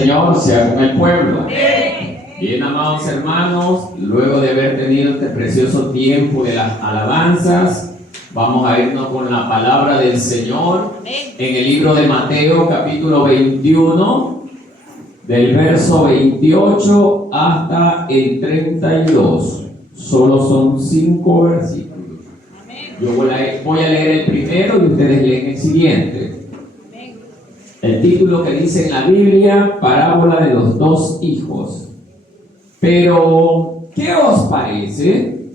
Señor sea con el pueblo. Bien, amados hermanos, luego de haber tenido este precioso tiempo de las alabanzas, vamos a irnos con la palabra del Señor en el libro de Mateo, capítulo 21, del verso 28 hasta el 32. Solo son 5 versículos. Yo voy a leer el primero y ustedes leen el siguiente. El título que dice en la Biblia: Parábola de los dos hijos. Pero, ¿qué os parece?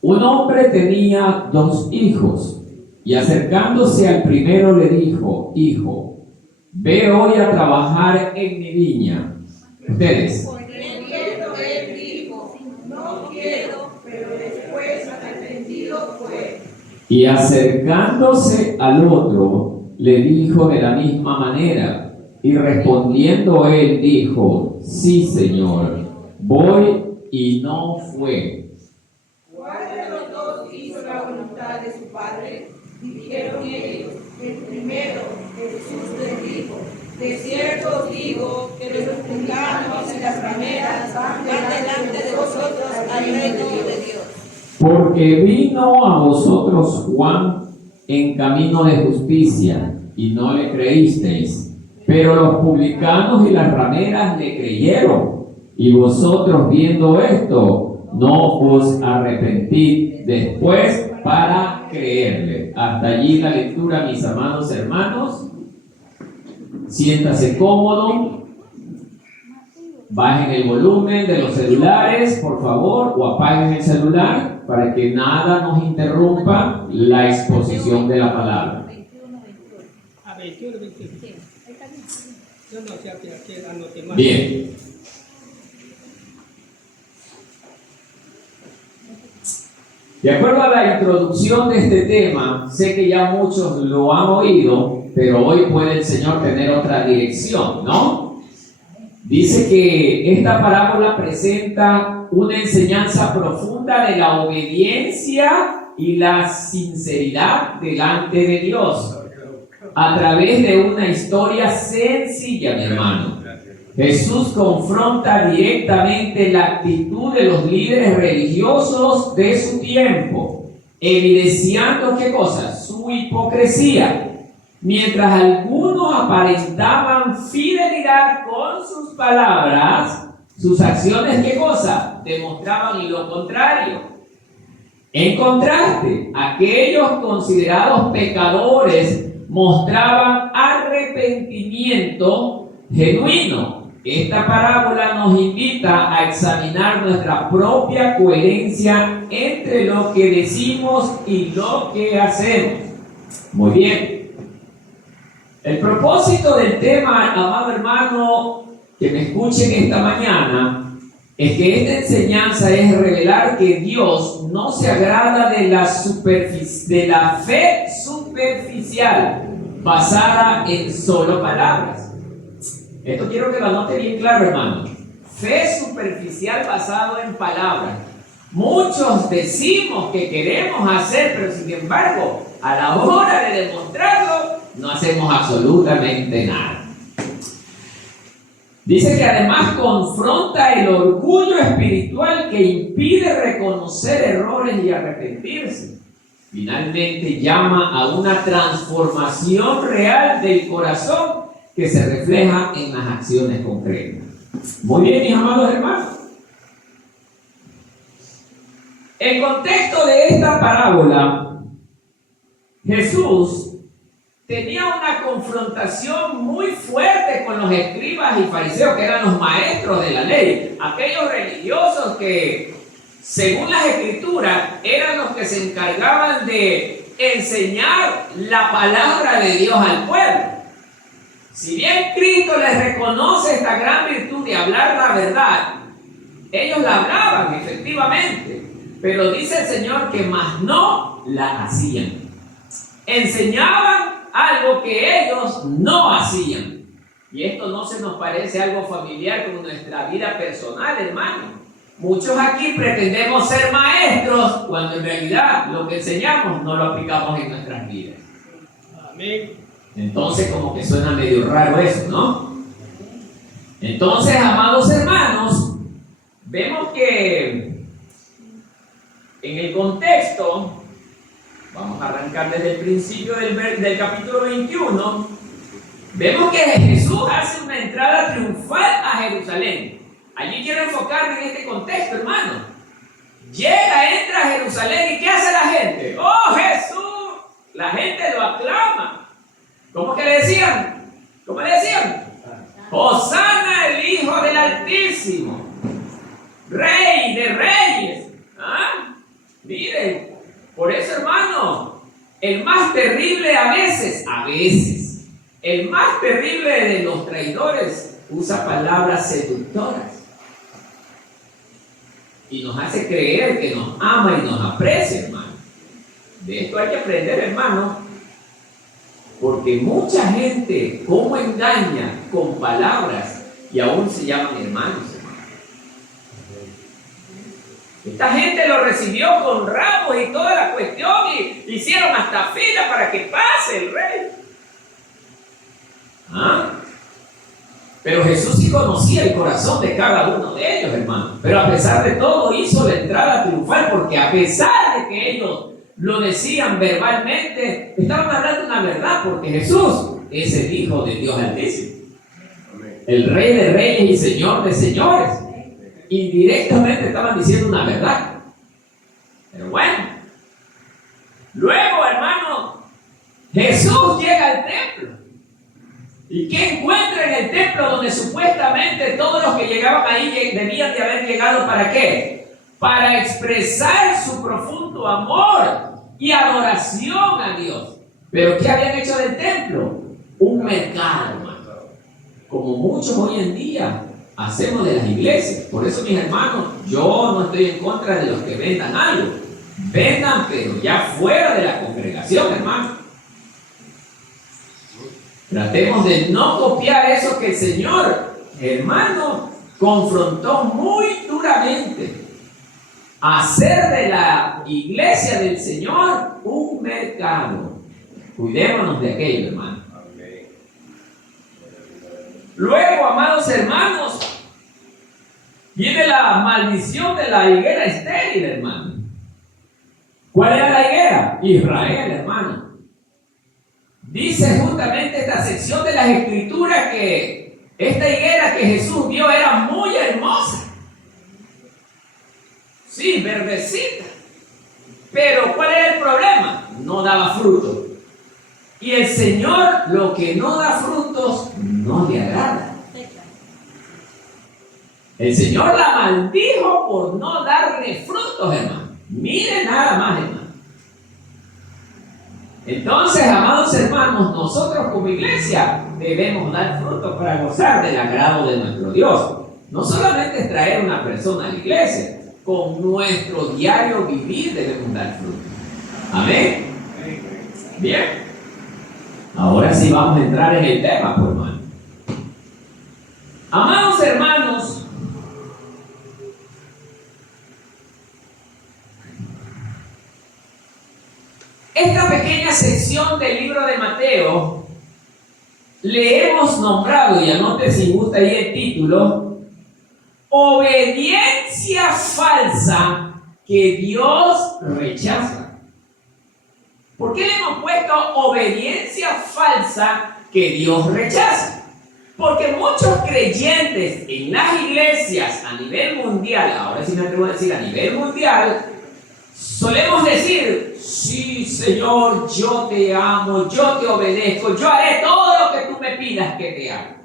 Un hombre tenía 2 hijos, y acercándose al primero le dijo: Hijo, ve hoy a trabajar en mi viña. Ustedes. Respondiendo él dijo: No quiero, pero después arrepentido fue. Y acercándose al otro le dijo de la misma manera, y respondiendo él dijo: Sí, Señor, voy, y no fue. ¿Cuál de los dos hizo la voluntad de su padre? Dijeron ellos: El primero. Jesús les dijo: De cierto os digo que los publicanos y las rameras van delante de vosotros al reino de Dios. Porque vino a vosotros Juan en camino de justicia, y no le creísteis, pero los publicanos y las rameras le creyeron. Y vosotros, viendo esto, no os arrepentid después para creerle. Hasta allí la lectura, mis amados hermanos. Siéntase cómodo. Bajen el volumen de los celulares, por favor, o apaguen el celular para que nada nos interrumpa la exposición de la palabra. Bien. De acuerdo a la introducción de este tema, sé que ya muchos lo han oído, pero hoy puede el Señor tener otra dirección, ¿no? Dice que esta parábola presenta una enseñanza profunda de la obediencia y la sinceridad delante de Dios a través de una historia sencilla, mi hermano. Jesús confronta directamente la actitud de los líderes religiosos de su tiempo, evidenciando ¿qué cosa? Su hipocresía. Mientras algunos aparentaban fidelidad con sus palabras, sus acciones ¿qué cosa? Demostraban lo contrario. En contraste, aquellos considerados pecadores mostraban arrepentimiento genuino. Esta parábola nos invita a examinar nuestra propia coherencia entre lo que decimos y lo que hacemos. Muy bien. El propósito del tema, amado hermano, que me escuchen esta mañana, es que esta enseñanza es revelar que Dios no se agrada de la fe superficial basada en solo palabras. Esto quiero que lo anote bien claro, hermano. Fe superficial basado en palabras. Muchos decimos que queremos hacer, pero sin embargo, a la hora de demostrarlo, no hacemos absolutamente nada. Dice que además confronta el orgullo espiritual que impide reconocer errores y arrepentirse. Finalmente llama a una transformación real del corazón que se refleja en las acciones concretas. Muy bien, mis amados hermanos. El contexto de esta parábola, Jesús tenía una confrontación muy fuerte con los escribas y fariseos, que eran los maestros de la ley, aquellos religiosos que, según las escrituras, eran los que se encargaban de enseñar la palabra de Dios al pueblo. Si bien Cristo les reconoce esta gran virtud de hablar la verdad, ellos la hablaban efectivamente, pero dice el Señor que más no la hacían. Enseñaban algo que ellos no hacían. Y esto no se nos parece algo familiar con nuestra vida personal, hermano. Muchos aquí pretendemos ser maestros cuando en realidad lo que enseñamos no lo aplicamos en nuestras vidas. Amén. Entonces como que suena medio raro eso, ¿no? Entonces, amados hermanos, vemos que en el contexto, vamos a arrancar desde el principio del capítulo 21, vemos que Jesús hace una entrada triunfal a Jerusalén. Allí quiero enfocarme en este contexto, hermano. Llega, entra a Jerusalén, ¿y qué hace la gente? ¡Oh, Jesús! La gente lo aclama. ¿Cómo que le decían? ¿Cómo le decían? Hosana, el Hijo del Altísimo, Rey de Reyes. ¿Ah? Miren, por eso, hermano, el más terrible a veces, el más terrible de los traidores usa palabras seductoras y nos hace creer que nos ama y nos aprecia, hermano. De esto hay que aprender, hermano, porque mucha gente, ¿cómo engaña con palabras y aún se llaman hermanos, hermano? Esta gente lo recibió con ramos y toda la cuestión y hicieron hasta fila para que pase el rey. ¿Ah? Pero Jesús sí conocía el corazón de cada uno de ellos, hermano. Pero a pesar de todo hizo la entrada triunfal, porque a pesar de que ellos lo decían verbalmente, estaban hablando una verdad, porque Jesús es el Hijo de Dios Altísimo, el Rey de Reyes y Señor de Señores. Indirectamente estaban diciendo una verdad. Pero bueno, luego, hermano, Jesús llega al templo. ¿Y qué encuentra en el templo donde supuestamente todos los que llegaban ahí debían de haber llegado? ¿Para qué? Para expresar su profundo amor y adoración a Dios. ¿Pero qué habían hecho del templo? Un mercado, hermano. Como muchos hoy en día hacemos de las iglesias. Por eso, mis hermanos, yo no estoy en contra de los que vendan algo. Vendan, pero ya fuera de la congregación, hermano. Tratemos de no copiar eso que el Señor, hermano, confrontó muy duramente. Hacer de la iglesia del Señor un mercado. Cuidémonos de aquello, hermano. Luego, amados hermanos, viene la maldición de la higuera estéril, hermano. ¿Cuál era la higuera? Israel, hermano. Dice justamente esta sección de las Escrituras que esta higuera que Jesús vio era muy hermosa. Sí, verdecita. Pero ¿cuál era el problema? No daba fruto. Y el Señor, lo que no da frutos, no le agrada. El Señor la maldijo por no darle frutos, hermano. Miren nada más, hermano. Entonces, amados hermanos, nosotros como iglesia debemos dar frutos para gozar del agrado de nuestro Dios. No solamente es traer una persona a la iglesia, con nuestro diario vivir debemos dar frutos. Amén. Bien. Ahora sí vamos a entrar en el tema, pues, hermano. Amados hermanos, esta pequeña sección del libro de Mateo le hemos nombrado, y anote si gusta ahí el título, obediencia falsa que Dios rechaza. ¿Por qué le hemos puesto obediencia falsa que Dios rechaza? Porque muchos creyentes en las iglesias a nivel mundial, ahora sí me atrevo a decir a nivel mundial, solemos decir: sí, Señor, yo te amo, yo te obedezco, yo haré todo lo que tú me pidas que te haga.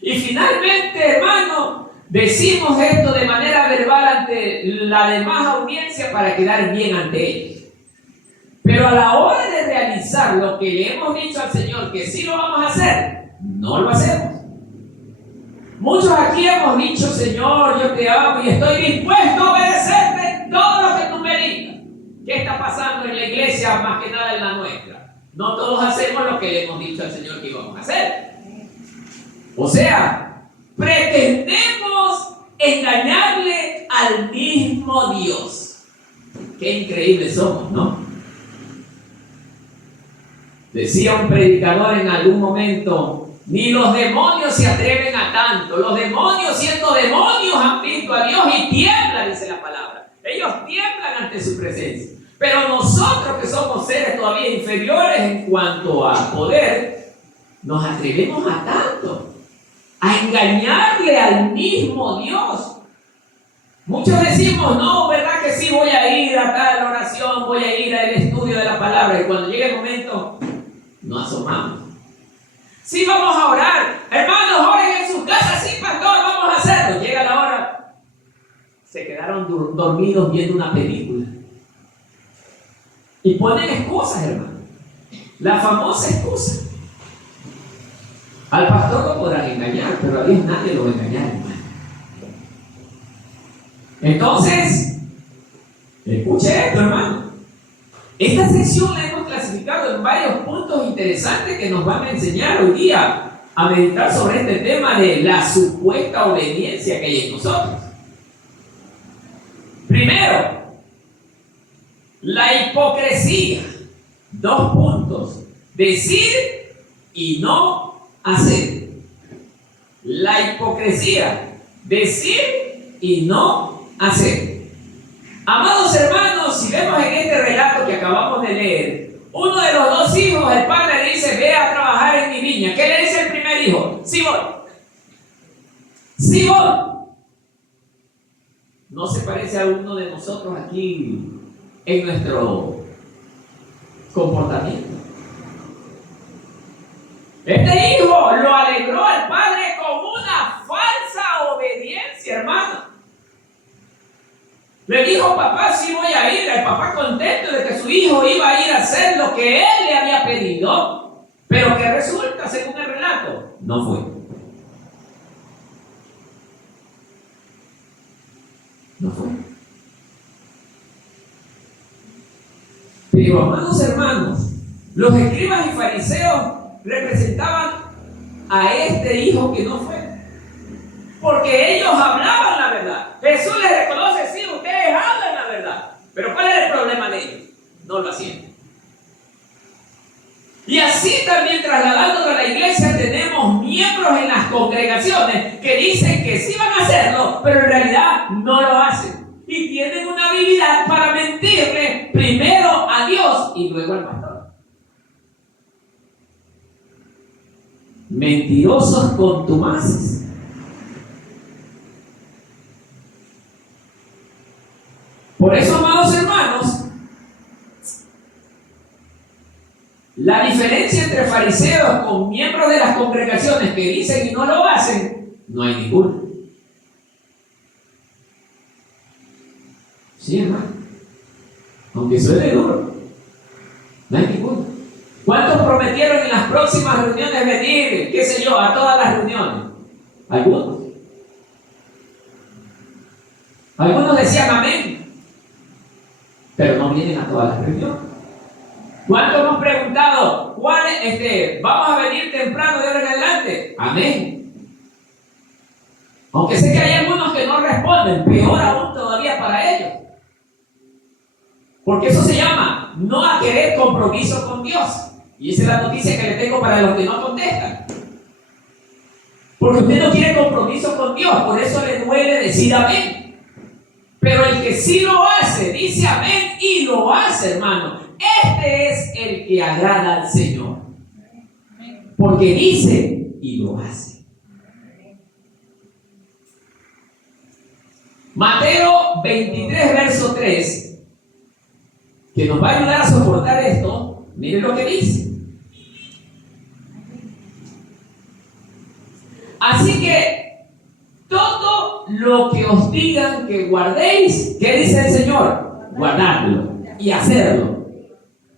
Y finalmente, hermano, decimos esto de manera verbal ante la demás audiencia para quedar bien ante ellos. Pero a la hora de realizar lo que le hemos dicho al Señor que sí lo vamos a hacer, no lo hacemos. Muchos aquí hemos dicho: Señor, yo te amo y estoy dispuesto a obedecerte todo lo que tú me digas. ¿Qué está pasando en la iglesia, más que nada en la nuestra? No todos hacemos lo que le hemos dicho al Señor que íbamos a hacer. O sea, pretendemos engañarle al mismo Dios. Qué increíbles somos, ¿no? Decía un predicador en algún momento: Ni los demonios se atreven a tanto. Los demonios, siendo demonios, han visto a Dios y tiemblan, dice la palabra. Ellos tiemblan ante su presencia. Pero nosotros, que somos seres todavía inferiores en cuanto a poder, nos atrevemos a tanto, a engañarle al mismo Dios. Muchos decimos, no, ¿verdad que sí? Voy a ir a tal oración, voy a ir al estudio de la palabra. Y cuando llegue el momento, no asomamos. Sí, vamos a orar. Hermanos, oren en sus casas. Sí, pastor, vamos a hacerlo. Llega la hora. Se quedaron dormidos viendo una película. Y ponen excusas, hermano. La famosa excusa. Al pastor lo podrán engañar, pero a Dios nadie lo va a engañar, hermano. Entonces, escuche esto, hermano. Esta sección la hemos clasificado en varios puntos interesantes que nos van a enseñar hoy día a meditar sobre este tema de la supuesta obediencia que hay en nosotros. Primero, la hipocresía. 2 puntos. Decir y no hacer. La hipocresía. Decir y no hacer. Amados hermanos, si vemos en este relato que acabamos de leer, uno de los 2 hijos, el padre le dice, ve a trabajar en mi viña. ¿Qué le dice el primer hijo? Sí voy. Sí voy. ¿No se parece a uno de nosotros aquí en nuestro comportamiento? Este hijo lo alegró al padre con una falsa obediencia, hermano. Le dijo, papá, sí voy a ir. El papá contento de que su hijo iba a ir a hacer lo que él le había pedido. Pero que resulta, según el relato, no fue. No fue. Pero, amados hermanos, los escribas y fariseos representaban a este hijo que no fue. Porque ellos hablaban la verdad. Jesús les reconoce, sí, ustedes hablan la verdad. Pero ¿cuál es el problema de ellos? No lo hacían. Y así también, trasladándolo a la iglesia, tenemos miembros en las congregaciones que dicen que sí van a hacerlo, pero en realidad no lo hacen. Y tienen una habilidad para mentirle primero a Dios y luego al pastor. Mentirosos contumaces. Por eso, amados hermanos, la diferencia entre fariseos con miembros de las congregaciones que dicen y no lo hacen, no hay ninguna. Sí, hermano. Aunque suene duro, no hay ninguna. ¿Cuántos prometieron en las próximas reuniones venir, qué sé yo, a todas las reuniones? Algunos. Algunos decían amén, pero no vienen a todas las reuniones. ¿Cuántos hemos preguntado, vamos a venir temprano de ahora en adelante? Amén. Aunque sé que hay algunos que no responden, peor aún todavía para ellos. Porque eso se llama no a querer compromiso con Dios. Y esa es la noticia que le tengo para los que no contestan. Porque usted no quiere compromiso con Dios, por eso le duele decir amén. Pero el que sí lo hace, dice amén y lo hace, hermano. Este es el que agrada al Señor. Porque dice y lo hace. Mateo 23, verso 3, que nos va a ayudar a soportar esto. Miren lo que dice. Así que todo lo que os digan que guardéis, ¿qué dice el Señor? Guardadlo y hacerlo.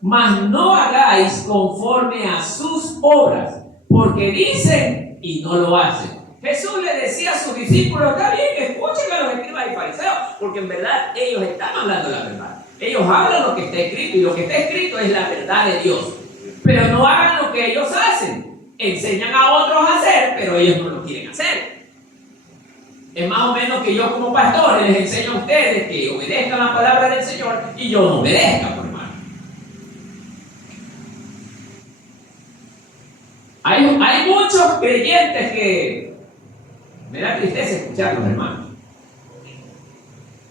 Mas no hagáis conforme a sus obras, porque dicen y no lo hacen. Jesús le decía a sus discípulos, está bien, escuchen a los escribas y fariseos, porque en verdad ellos están hablando la verdad. Ellos hablan lo que está escrito, y lo que está escrito es la verdad de Dios. Pero no hagan lo que ellos hacen. Enseñan a otros a hacer, pero ellos no lo quieren hacer. Es más o menos que yo como pastor les enseño a ustedes que obedezcan la palabra del Señor y yo no obedezca, por hermano. hay muchos creyentes que me da tristeza escucharlos, hermanos.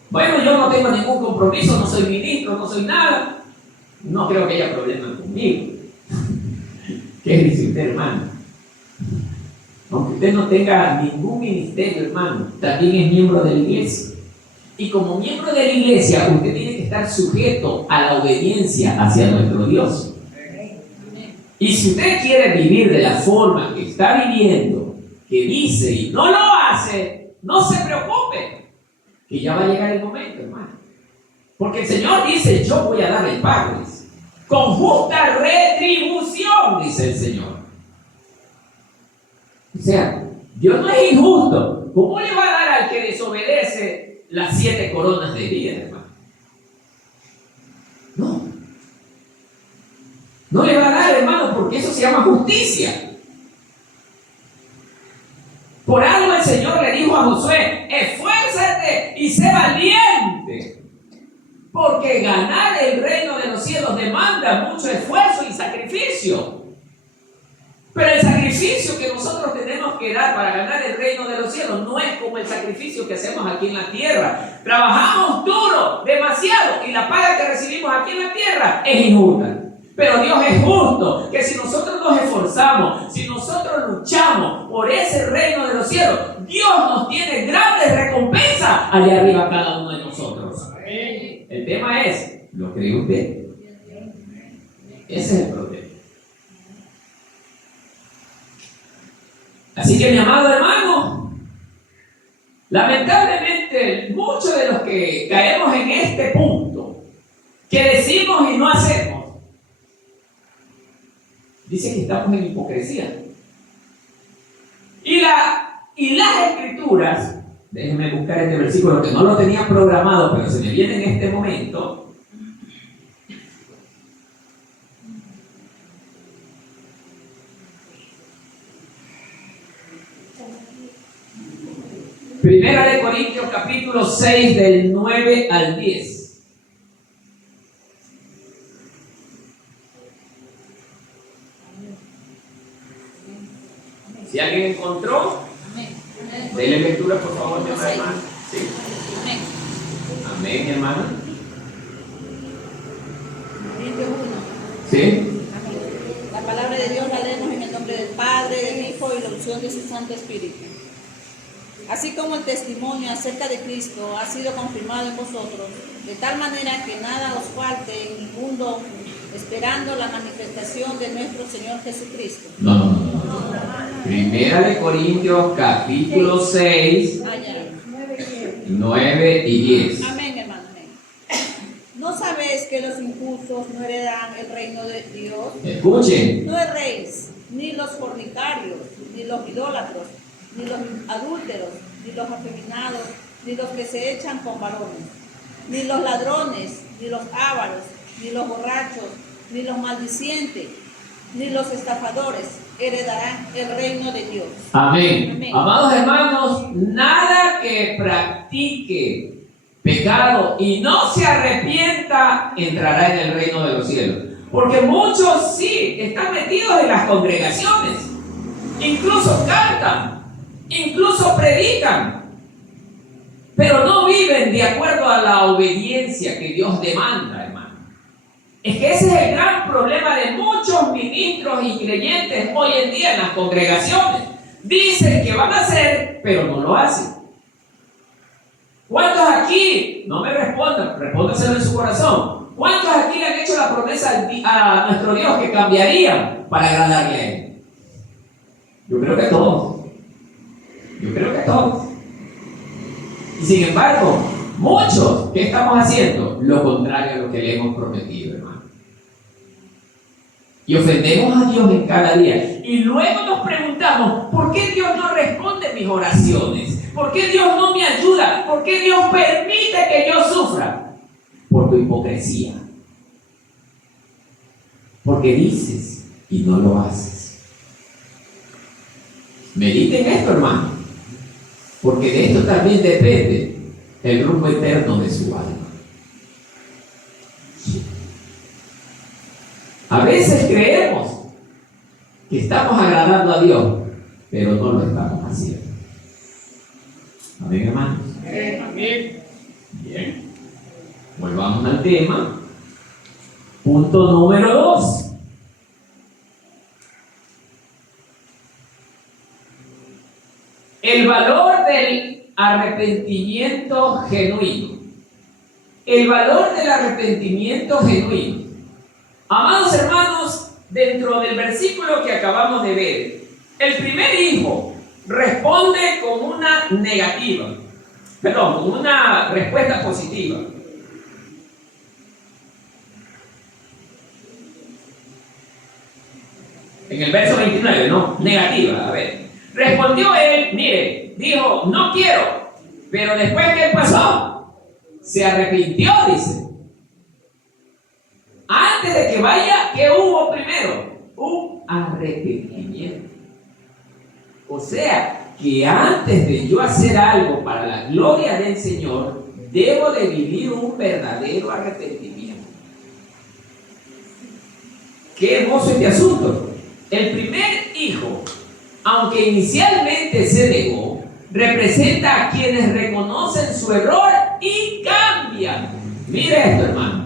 Bueno, yo no tengo ningún compromiso, no soy ministro, no soy nada. No creo que haya problema conmigo. ¿Qué dice usted, hermano? Aunque usted no tenga ningún ministerio, hermano, también es miembro de la iglesia. Y como miembro de la iglesia, usted tiene que estar sujeto a la obediencia hacia nuestro Dios. Y si usted quiere vivir de la forma que está viviendo, que dice y no lo hace, no se preocupe, que ya va a llegar el momento, hermano. Porque el Señor dice, yo voy a darle padres, con justa retribución, dice el Señor. O sea, Dios no es injusto. ¿Cómo le va a dar al que desobedece las 7 coronas de vida, hermano? No. No le va a dar, hermano, porque eso se llama justicia. Por algo el Señor le dijo a Josué, esfuérzate y sé valiente, porque ganar el reino de los cielos demanda mucho esfuerzo y sacrificio. Pero el sacrificio que nosotros tenemos que dar para ganar el reino de los cielos no es como el sacrificio que hacemos aquí en la tierra. Trabajamos duro, demasiado, y la paga que recibimos aquí en la tierra es injusta. Pero Dios es justo, que si nosotros nos esforzamos, si nosotros luchamos por ese reino de los cielos, Dios nos tiene grandes recompensas allá arriba cada uno de nosotros. El tema es, ¿lo cree usted? Ese es el problema. Así que, mi amado hermano, lamentablemente muchos de los que caemos en este punto, que decimos y no hacemos, dicen que estamos en hipocresía. Y las escrituras, déjenme buscar este versículo que no lo tenía programado, pero se me viene en este momento. Primera de Corintios capítulo 6 del 9 al 10. Si alguien encontró, denle lectura por favor, mi hermano. Sí. Amén, hermano. Sí. La palabra de Dios la leemos en el nombre del Padre, del Hijo y la unción de su Santo Espíritu. Así como el testimonio acerca de Cristo ha sido confirmado en vosotros, de tal manera que nada os falte en el mundo, esperando la manifestación de nuestro Señor Jesucristo. No. Primera de Corintios capítulo 6, 9 y 10. Amén, hermano. Amén. ¿No sabéis que los injustos no heredarán el reino de Dios? Escuchen. No erréis, ni los fornicarios, ni los idólatras, ni los adúlteros, ni los afeminados, ni los que se echan con varones, ni los ladrones, ni los ávaros, ni los borrachos, ni los maldicientes, ni los estafadores heredarán el reino de Dios. Amén. Amén. Amados hermanos, nada que practique pecado y no se arrepienta entrará en el reino de los cielos. Porque muchos sí están metidos en las congregaciones, incluso cantan, incluso predican, pero no viven de acuerdo a la obediencia que Dios demanda, hermano. Es que ese es el gran problema de muchos ministros y creyentes hoy en día en las congregaciones. Dicen que van a hacer, pero no lo hacen. ¿Cuántos aquí, no me respondan, respóndaselo en su corazón, cuántos aquí le han hecho la promesa a nuestro Dios que cambiarían para agradarle a Él? Yo creo que todos. Y sin embargo, muchos, ¿qué estamos haciendo? Lo contrario a lo que le hemos prometido, hermano. Y ofendemos a Dios en cada día. Y luego nos preguntamos, ¿por qué Dios no responde mis oraciones? ¿Por qué Dios no me ayuda? ¿Por qué Dios permite que yo sufra? Por tu hipocresía. Porque dices y no lo haces. Mediten esto, hermano. Porque de esto también depende el rumbo eterno de su alma. A veces creemos que estamos agradando a Dios, pero no lo estamos haciendo. Amén, hermanos. Amén. Bien. Volvamos al tema. Punto número 2. El valor del arrepentimiento genuino. El valor del arrepentimiento genuino. Amados hermanos, dentro del versículo que acabamos de ver, el primer hijo responde con una negativa, con una respuesta positiva. En el verso 29, ¿no? Negativa, a ver. Respondió él, mire, dijo, no quiero. Pero después, ¿qué pasó? Se arrepintió, dice. Antes de que vaya, ¿qué hubo primero? Un arrepentimiento. O sea, que antes de yo hacer algo para la gloria del Señor, debo de vivir un verdadero arrepentimiento. Qué hermoso este asunto. El primer hijo, aunque inicialmente se negó, representa a quienes reconocen su error y cambian. Mire esto, hermano.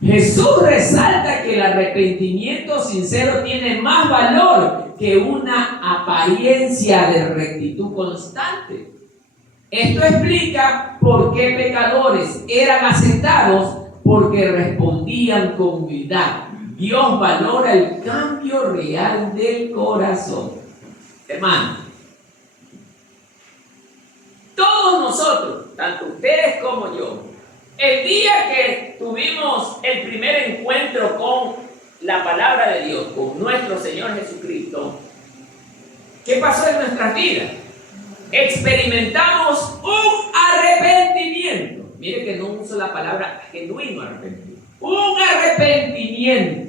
Jesús resalta que el arrepentimiento sincero tiene más valor que una apariencia de rectitud constante. Esto explica por qué pecadores eran aceptados, porque respondían con humildad. Dios valora el cambio real del corazón. Hermano, todos nosotros, tanto ustedes como yo, el día que tuvimos el primer encuentro con la palabra de Dios, con nuestro Señor Jesucristo, ¿qué pasó en nuestras vidas? Experimentamos un arrepentimiento. Mire que no uso la palabra genuino arrepentimiento. Un arrepentimiento.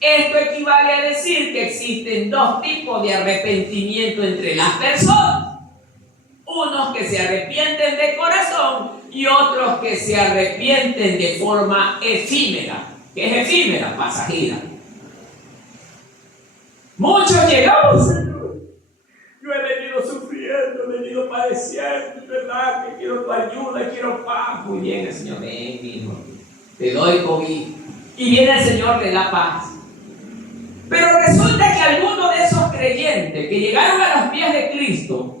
Esto equivale a decir que existen dos tipos de arrepentimiento entre las personas. Unos que se arrepienten de corazón y otros que se arrepienten de forma efímera. ¿Qué es efímera? Pasajera. Muchos llegamos, Señor. Yo he venido sufriendo, he venido padeciendo, ¿verdad? Que quiero tu ayuda, quiero paz. Muy bien, el Señor, ven, hijo. Te doy COVID. Y viene el Señor, le da paz. Pero resulta que algunos de esos creyentes que llegaron a los pies de Cristo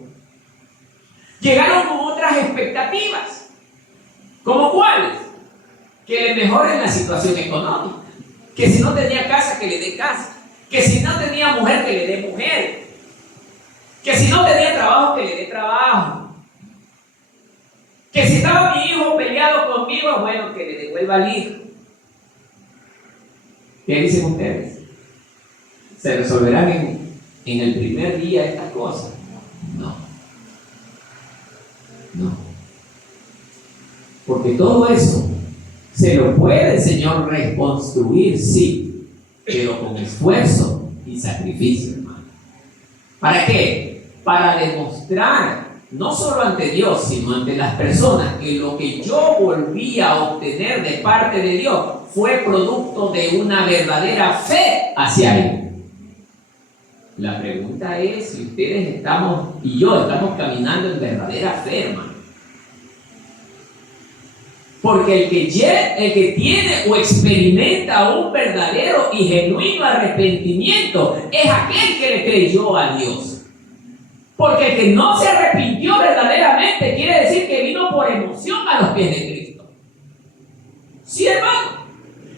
llegaron con otras expectativas. ¿Cómo cuáles? Que le mejoren la situación económica. Que si no tenía casa, que le dé casa. Que si no tenía mujer, que le dé mujer. Que si no tenía trabajo, que le dé trabajo. Que si estaba mi hijo peleado conmigo, bueno, que le devuelva al hijo. ¿Qué dicen ustedes? ¿Se resolverán en el primer día estas cosas? No. No. Porque todo eso se lo puede el Señor reconstruir, sí, pero con esfuerzo y sacrificio, hermano. ¿Para qué? Para demostrar, no solo ante Dios, sino ante las personas, que lo que yo volví a obtener de parte de Dios fue producto de una verdadera fe hacia Él. La pregunta es si ustedes estamos y yo estamos caminando en verdadera fe, hermano. Porque el que tiene o experimenta un verdadero y genuino arrepentimiento es aquel que le creyó a Dios. Porque el que no se arrepintió verdaderamente quiere decir que vino por emoción a los pies de Cristo. Sí, hermano.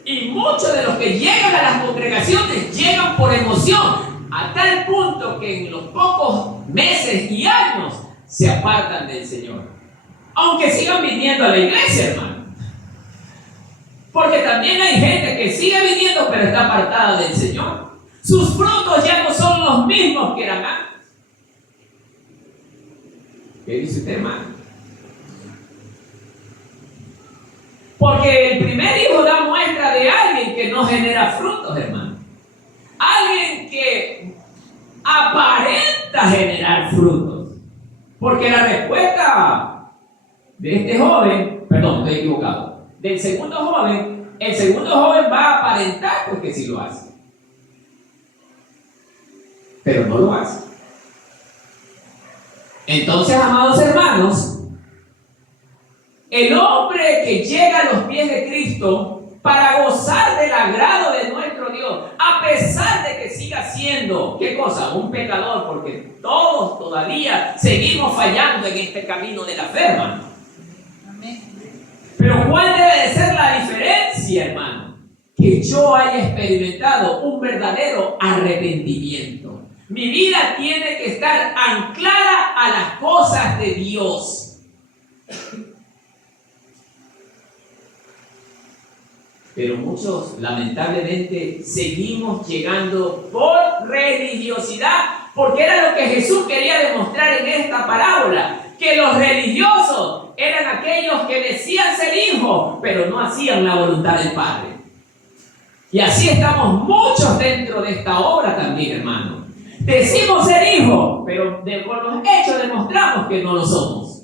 Y muchos de los que llegan a las congregaciones llegan por emoción, a tal punto que en los pocos meses y años se apartan del Señor. Aunque sigan viniendo a la iglesia, hermano. Porque también hay gente que sigue viniendo pero está apartada del Señor. Sus frutos ya no son los mismos que eran antes. ¿Qué dice usted, hermano? Porque el primer hijo da muestra de alguien que no genera frutos, hermano. Alguien que aparenta generar frutos. Porque la respuesta de este joven, perdón, estoy equivocado, del segundo joven, el segundo joven va a aparentar porque sí lo hace. pero no lo hace. Entonces, amados hermanos, el hombre que llega a los pies de Cristo para gozar del agrado de nuestro Dios, a pesar de que siga siendo, ¿qué cosa? Un pecador, porque todos todavía seguimos fallando en este camino de la fe, hermano. Pero ¿cuál debe de ser la diferencia, hermano? Que yo haya experimentado un verdadero arrepentimiento. Mi vida tiene que estar anclada a las cosas de Dios. Pero muchos, lamentablemente, seguimos llegando por religiosidad, porque era lo que Jesús quería demostrar en esta parábola, que los religiosos eran aquellos que decían ser hijos, pero no hacían la voluntad del Padre. Y así estamos muchos dentro de esta obra también, hermano. Decimos ser hijos, pero con los hechos demostramos que no lo somos.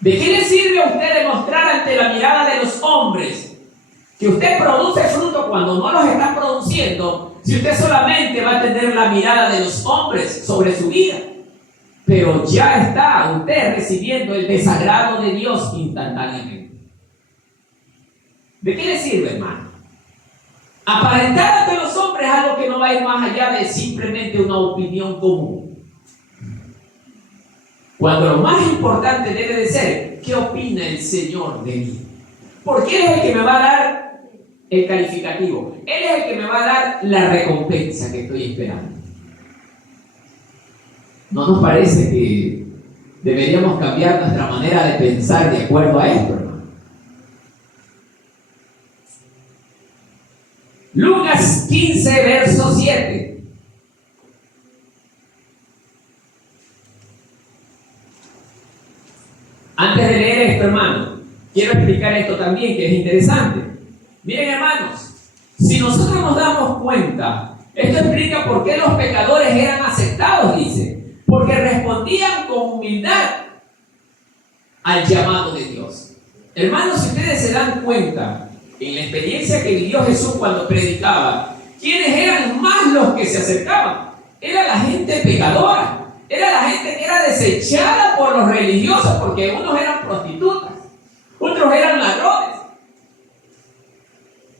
¿De qué le sirve a usted demostrar ante la mirada de los hombres que usted produce fruto cuando no los está produciendo, si usted solamente va a tener la mirada de los hombres sobre su vida? Pero ya está usted recibiendo el desagrado de Dios instantáneamente. ¿De qué le sirve, hermano? Aparentar ante los hombres algo que no va a ir más allá de simplemente una opinión común. Cuando lo más importante debe de ser, ¿qué opina el Señor de mí? Porque Él es el que me va a dar el calificativo. Él es el que me va a dar la recompensa que estoy esperando. ¿No nos parece que deberíamos cambiar nuestra manera de pensar de acuerdo a esto, hermano? Lucas 15, verso 7. Antes de leer esto, hermano, quiero explicar esto también, que es interesante. Miren, hermanos, si nosotros nos damos cuenta, esto explica por qué los pecadores eran aceptados, dice, porque respondían con humildad al llamado de Dios. Hermanos, si ustedes se dan cuenta, en la experiencia que vivió Jesús cuando predicaba, ¿quiénes eran más los que se acercaban? Era la gente pecadora. Era la gente que era desechada por los religiosos, porque unos eran prostitutas, otros eran ladrones,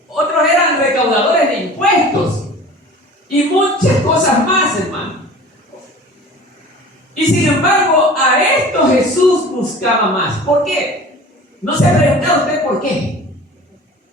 otros eran recaudadores de impuestos y muchas cosas más, hermano. Y sin embargo, a esto Jesús buscaba más. ¿Por qué? ¿No se ha preguntado usted por qué?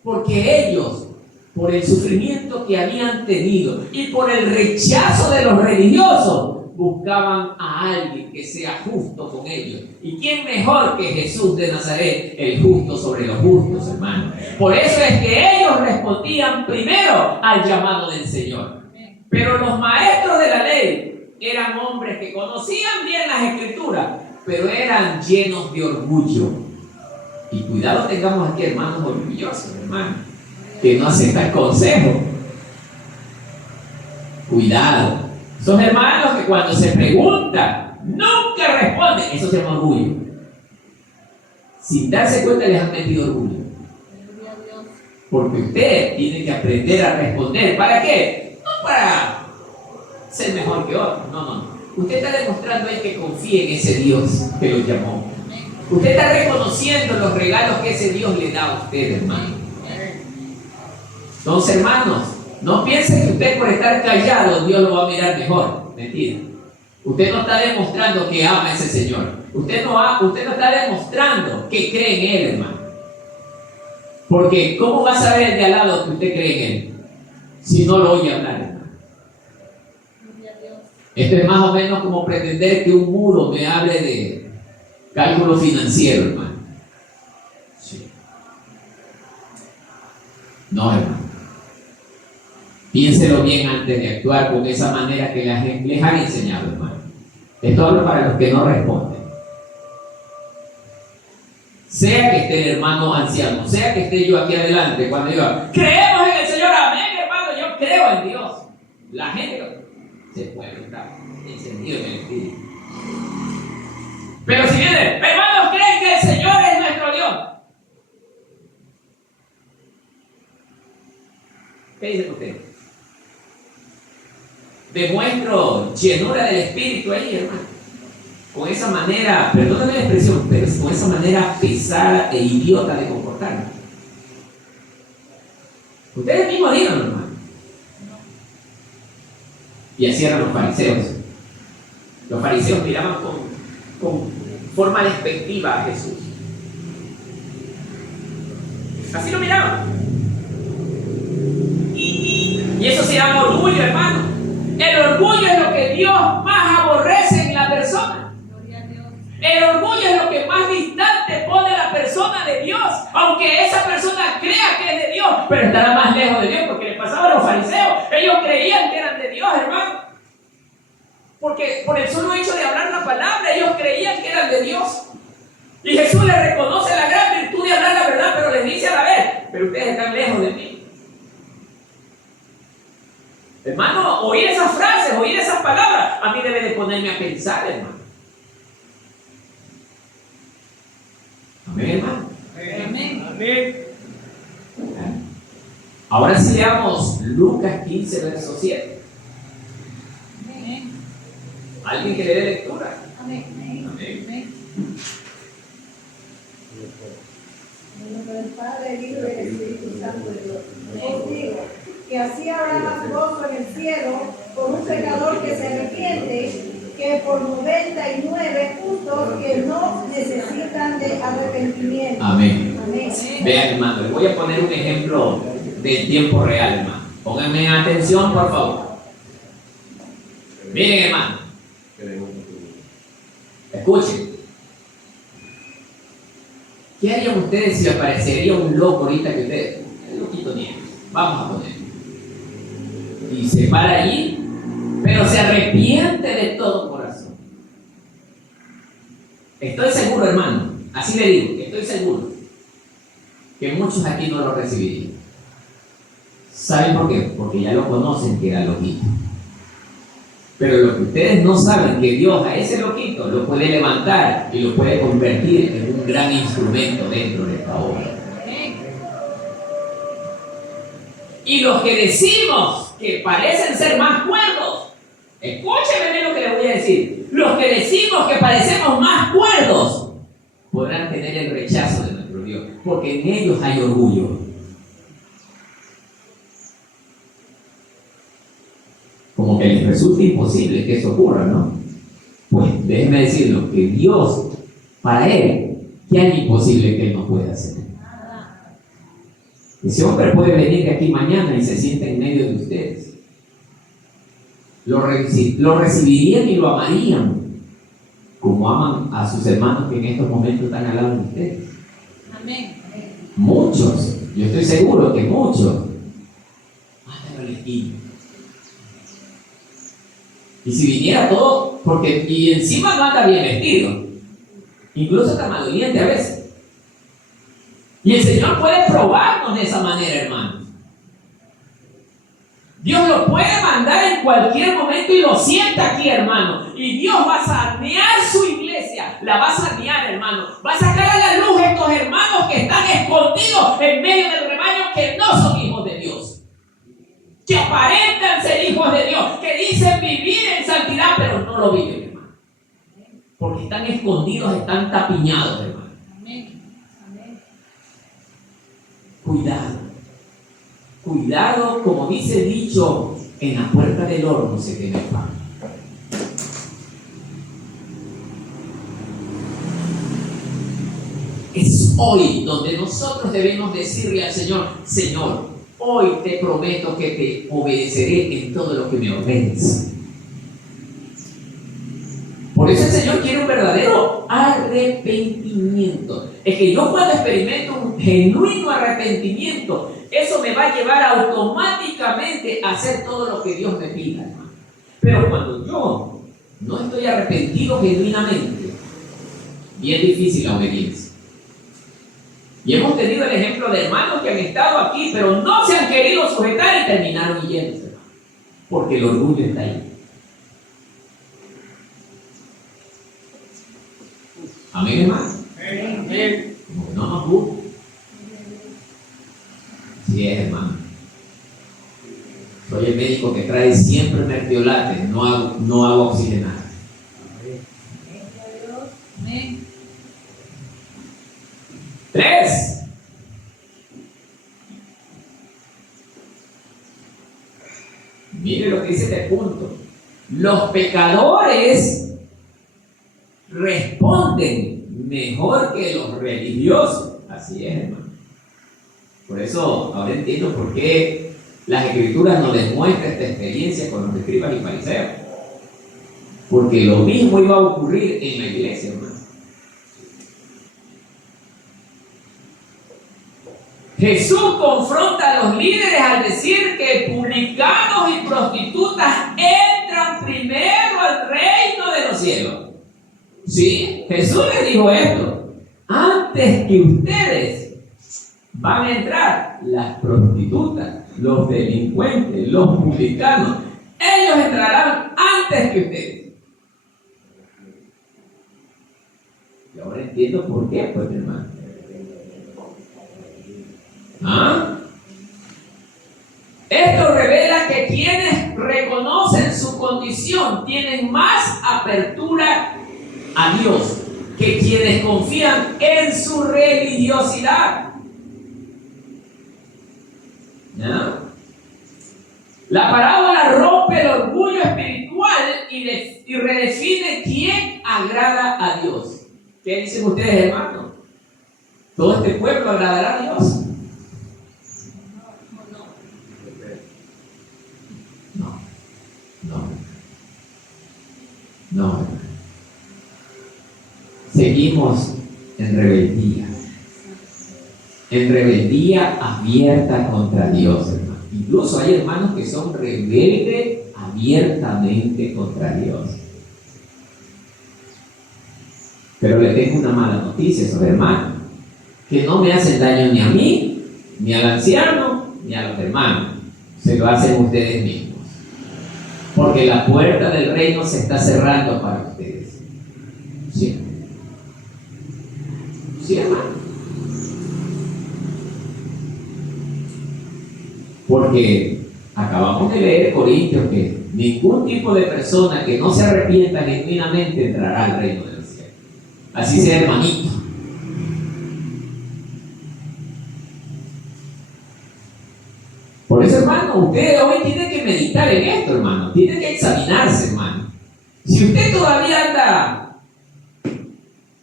Porque ellos, por el sufrimiento que habían tenido y por el rechazo de los religiosos, buscaban a alguien que sea justo con ellos. ¿Y quién mejor que Jesús de Nazaret, el justo sobre los justos, hermano? Por eso es que ellos respondían primero al llamado del Señor. Pero los maestros de la ley eran hombres que conocían bien las Escrituras, pero eran llenos de orgullo. Y cuidado tengamos aquí hermanos orgullosos, hermano, que no aceptan consejo. Cuidado. Son hermanos que cuando se preguntan, nunca responden. Eso se llama orgullo. Sin darse cuenta les han metido orgullo. Porque usted tiene que aprender a responder. ¿Para qué? No para ser mejor que otros. No. Usted está demostrando ahí que confía en ese Dios que lo llamó. Usted está reconociendo los regalos que ese Dios le da a usted, hermano. Entonces, hermanos, no piense que usted por estar callado Dios lo va a mirar mejor. Mentira. Usted no está demostrando que ama a ese Señor. Usted no está demostrando que cree en Él, hermano. Porque ¿cómo va a saber de al lado que usted cree en Él si no lo oye hablar, hermano? Esto es más o menos como pretender que un muro me hable de cálculo financiero, hermano. Sí. No, hermano. Piénselo bien antes de actuar con esa manera que les han enseñado, hermano. Esto hablo para los que no responden. Sea que esté el hermano anciano, sea que esté yo aquí adelante, cuando diga, creemos en el Señor, amén, hermano, yo creo en Dios. La gente se puede estar encendido en el espíritu. Pero si viene, hermanos, creen que el Señor es nuestro Dios. ¿Qué dicen ustedes? Demuestro llenura del Espíritu ahí, hermano. Con esa manera, perdóname la expresión, pero con esa manera pesada e idiota de comportarme. Ustedes mismos díganlo, hermano. Y así eran los fariseos. Los fariseos miraban con forma despectiva a Jesús. Así lo miraban. Y eso se llama orgullo, hermano. El orgullo es lo que Dios más aborrece en la persona. El orgullo es lo que más distante pone a la persona de Dios, aunque esa persona crea que es de Dios, pero estará más lejos de Dios, porque le pasaba a los fariseos. Ellos creían que eran de Dios, hermano, porque por el solo hecho de hablar la palabra, ellos creían que eran de Dios. Y Jesús les reconoce la gran virtud de hablar la verdad, pero les dice a la vez: pero ustedes están lejos de mí. Hermano, oír esas frases, oír esas palabras, a mí debe de ponerme a pensar, hermano. Amén, hermano. Amén. Amén. Ahora sí leamos Lucas 15, verso 7. Amén. ¿Alguien que le dé lectura? Amén. Amén. En el nombre del Padre, del Hijo y del Espíritu Santo de Dios. Os digo que así habrá más gozo en el cielo por un pecador que se arrepiente que por 99 justos que no necesitan de arrepentimiento. Amén. Amén. Vean, hermano, les voy a poner un ejemplo del tiempo real, hermano. Pónganme atención, por favor. Miren, hermano. Escuchen. ¿Qué harían ustedes si aparecería un loco ahorita que ustedes? El loquito niega. Vamos a poner. Y se para allí, pero se arrepiente de todo corazón. Estoy seguro, hermano, así le digo, estoy seguro que muchos aquí no lo recibirían. ¿Saben por qué? Porque ya lo conocen que era loquito. Pero lo que ustedes no saben, que Dios a ese loquito lo puede levantar y lo puede convertir en un gran instrumento dentro de esta obra. Y los que decimos que parecen ser más cuerdos, escúchenme bien lo que les voy a decir. Los que decimos que parecemos más cuerdos podrán tener el rechazo de nuestro Dios, porque en ellos hay orgullo. Como que les resulta imposible que eso ocurra, ¿no? Pues déjenme decirlo, que Dios, para Él, ¿qué hay imposible que Él no pueda hacer? Ese hombre puede venir de aquí mañana y se sienta en medio de ustedes. Lo recibirían y lo amarían, como aman a sus hermanos que en estos momentos están al lado de ustedes. Amén. Muchos, yo estoy seguro que muchos, mándalo a la esquina. Y si viniera todo, porque y encima no anda bien vestido, incluso está maloliente a veces. Y el Señor puede probarnos de esa manera, hermano. Dios lo puede mandar en cualquier momento y lo sienta aquí, hermano. Y Dios va a sanear su iglesia, la va a sanear, hermano. Va a sacar a la luz estos hermanos que están escondidos en medio del rebaño, que no son hijos de Dios, que aparentan ser hijos de Dios, que dicen vivir en santidad, pero no lo viven, hermano. Porque están escondidos, están tapiñados, hermano. Cuidado. Cuidado, como dice el dicho, en la puerta del horno se quema el pan. Es hoy donde nosotros debemos decirle al Señor: Señor, hoy te prometo que te obedeceré en todo lo que me ordenes. Por eso el Señor quiere un verdadero arrepentimiento. Es que yo, cuando experimento un genuino arrepentimiento, eso me va a llevar automáticamente a hacer todo lo que Dios me pida, hermano. Pero cuando yo no estoy arrepentido genuinamente, bien difícil la obediencia. Y hemos tenido el ejemplo de hermanos que han estado aquí, pero no se han querido sujetar y terminaron yéndose, hermano, porque el orgullo está ahí. Amén, hermano. Amén. Como que no nos gusta. Sí es, hermano. médico que trae siempre mertiolate, no agua oxigenada. Amén. 3. Mire lo que dice este punto. Los pecadores responden mejor que los religiosos. Así es, hermano. Por eso ahora entiendo por qué las Escrituras nos demuestran esta experiencia con los escribas y fariseos. Porque lo mismo iba a ocurrir en la iglesia, hermano. Jesús confronta a los líderes al decir que publicanos y prostitutas entran primero al reino de los cielos. Sí, Jesús les dijo esto. Antes que ustedes van a entrar las prostitutas, los delincuentes, los publicanos. Ellos entrarán antes que ustedes. Y ahora entiendo por qué, pues, hermano. Esto revela que quienes reconocen su condición tienen más apertura a Dios que quienes confían en su religiosidad. ¿No? La parábola rompe el orgullo espiritual y redefine quién agrada a Dios. ¿Qué dicen ustedes, hermanos? ¿Todo este pueblo agradará a Dios? No. Seguimos en rebeldía. En rebeldía abierta contra Dios, hermano. Incluso hay hermanos que son rebeldes abiertamente contra Dios. Pero le tengo una mala noticia a esos hermanos, que no me hacen daño ni a mí, ni al anciano, ni a los hermanos. Se lo hacen ustedes mismos. Porque la puerta del reino se está cerrando para ustedes. Sí. Sí, hermano. Porque acabamos de leer Corintios que ningún tipo de persona que no se arrepienta genuinamente entrará al reino del cielo. Así sea, hermanito. Por eso, hermano, usted hoy tiene que meditar en esto, hermano. Tiene que examinarse, hermano. Si usted todavía anda,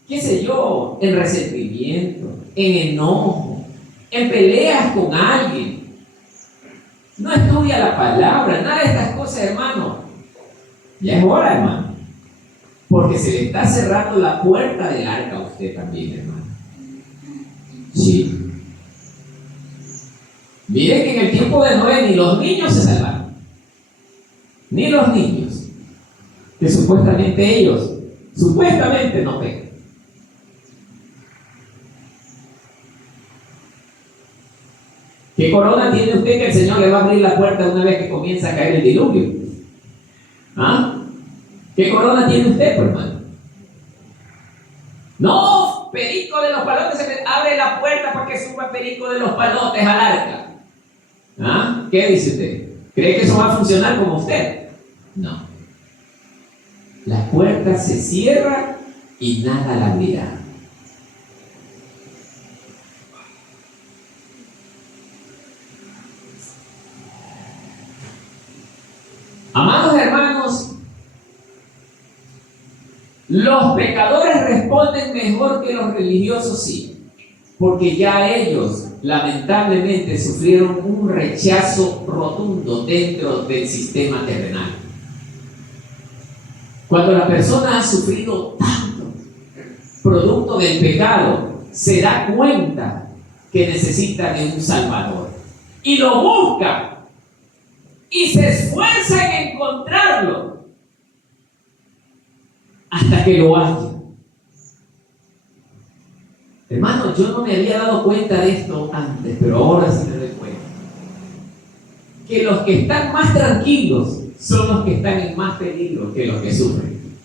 qué sé yo, en resentimiento, en enojo, en peleas con alguien, no estudia la palabra, nada de estas cosas, hermano, ya es hora, hermano. Porque se le está cerrando la puerta del arca a usted también, hermano. Sí. Miren que en el tiempo de Noé ni los niños se salvaron. Ni los niños. Que supuestamente ellos, supuestamente no pecan. ¿Qué corona tiene usted que el Señor le va a abrir la puerta una vez que comienza a caer el diluvio? ¿Qué corona tiene usted, pues, hermano? No, Perico de los Palotes se abre la puerta para que suba Perico de los Palotes al arca. ¿Qué dice usted? ¿Cree que eso va a funcionar como usted? No. La puerta se cierra y nada la abrirá. Amados hermanos, los pecadores responden mejor que los religiosos, sí, porque ya ellos lamentablemente sufrieron un rechazo rotundo dentro del sistema terrenal. Cuando la persona ha sufrido tanto producto del pecado, se da cuenta que necesita de un Salvador y lo busca y se esfuerza en encontrarlo hasta que lo haya. Hermano, yo no me había dado cuenta de esto antes, pero ahora sí me doy cuenta. Que los que están más tranquilos son los que están en más peligro que los que sufren.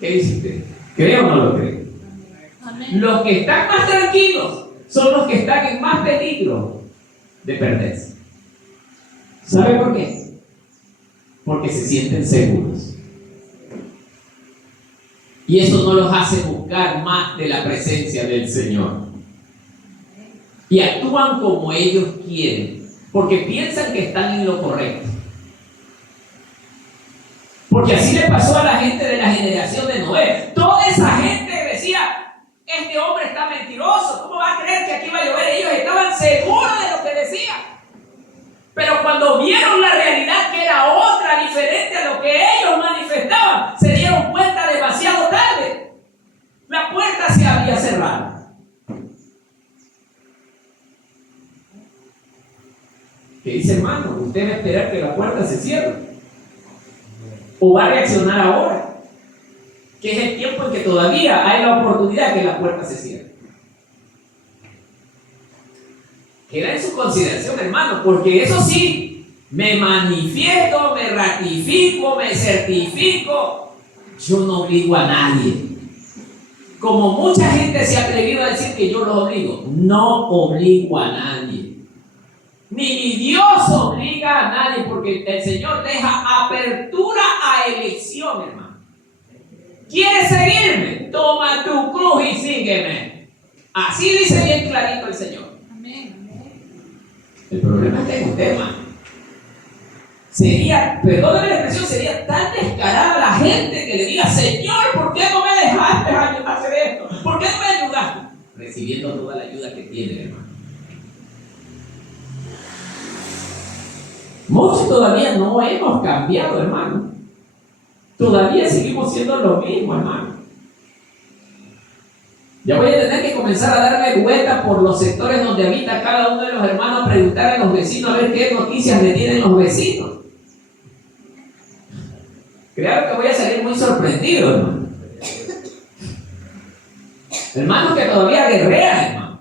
¿Qué dice usted? ¿Cree o no lo cree? Amén. Los que están más tranquilos son los que están en más peligro de perderse. ¿Sabe por qué? Porque se sienten seguros. Y eso no los hace buscar más de la presencia del Señor. Y actúan como ellos quieren, porque piensan que están en lo correcto. Porque así le pasó a la gente de la generación de Noé. Toda esa gente decía, este hombre está mentiroso, ¿cómo va a creer que aquí va a llover? Ellos estaban seguros de lo que decía. Pero cuando vieron la realidad, que era otra, diferente a lo que ellos manifestaban, se dieron cuenta demasiado tarde. La puerta se había cerrado. ¿Qué dice, hermano? ¿Usted va a esperar que la puerta se cierre? ¿O va a reaccionar ahora? Que es el tiempo en que todavía hay la oportunidad que la puerta se cierre. Queda en su consideración, hermano, porque eso sí, me manifiesto, me ratifico, me certifico. Yo no obligo a nadie. Como mucha gente se ha atrevido a decir que yo los obligo, no obligo a nadie. Ni mi Dios obliga a nadie, porque el Señor deja apertura a elección, hermano. ¿Quieres seguirme? Toma tu cruz y sígueme. Así dice bien clarito el Señor. El problema está en usted, hermano. Sería, perdóname la expresión, sería tan descarada la gente que le diga, Señor, ¿por qué no me dejaste hacer esto? ¿Por qué no me ayudaste? Recibiendo toda la ayuda que tiene, hermano. Muchos todavía no hemos cambiado, hermano. Todavía seguimos siendo lo mismo, hermano. Ya voy a tener que comenzar a darme vuelta por los sectores donde habita cada uno de los hermanos, a preguntar a los vecinos a ver qué noticias le tienen los vecinos. Creo que voy a salir muy sorprendido, hermano. Hermanos que todavía guerrean, hermano.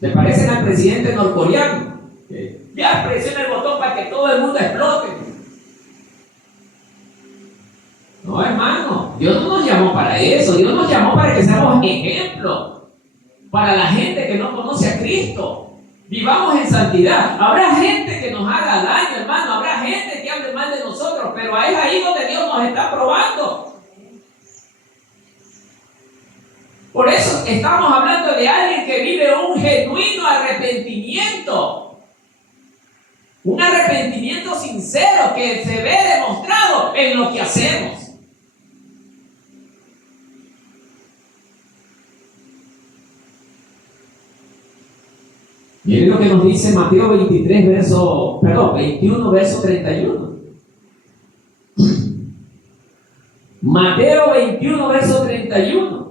¿Le parecen al presidente norcoreano? Ya presiona el botón para que todo el mundo explote. No, hermano, Dios no nos llamó para eso. Dios nos llamó para que seamos ejemplo para la gente que no conoce a Cristo. Vivamos en santidad. Habrá gente que nos haga daño, hermano. Habrá gente que hable mal de nosotros, pero es ahí donde Dios nos está probando. Por eso estamos hablando de alguien que vive un genuino arrepentimiento. Un arrepentimiento sincero que se ve demostrado en lo que hacemos. Miren lo que nos dice Mateo 21, verso 31. Mateo 21, verso 31.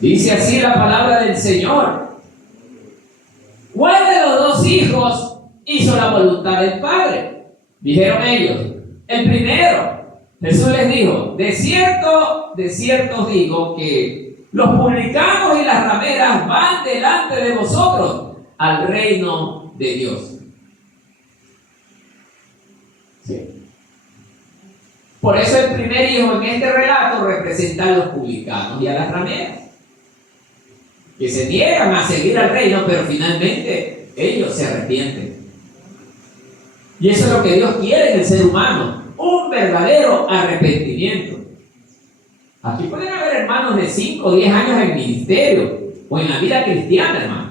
Dice así la palabra del Señor. ¿Cuál de los dos hijos hizo la voluntad del Padre? Dijeron ellos, el primero. Jesús les dijo, de cierto os digo que los publicanos y las rameras van delante de vosotros al reino de Dios. Sí. Por eso el primer hijo en este relato representa a los publicanos y a las rameras, que se niegan a seguir al reino, pero finalmente ellos se arrepienten. Y eso es lo que Dios quiere en el ser humano, un verdadero arrepentimiento. Aquí pueden haber hermanos de 5 o 10 años en ministerio o en la vida cristiana, hermano,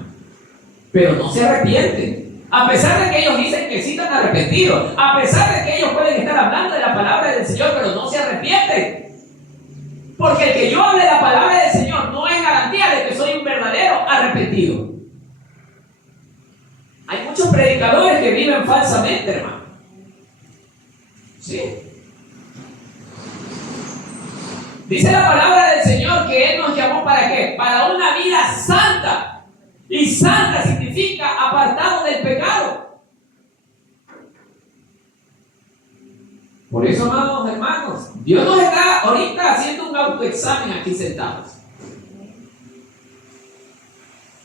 pero no se arrepienten, a pesar de que ellos dicen que sí están arrepentidos, a pesar de que ellos pueden estar hablando de la palabra del Señor, pero no se arrepienten. Porque el que yo hable la palabra del Señor no es garantía de que soy un verdadero arrepentido. Hay muchos predicadores que viven falsamente, hermano. ¿Sí? Dice la palabra del Señor que Él nos llamó ¿para qué? Para una vida santa. Y santa significa apartado del pecado. Por eso, amados hermanos, Dios nos está ahorita haciendo un autoexamen aquí sentados.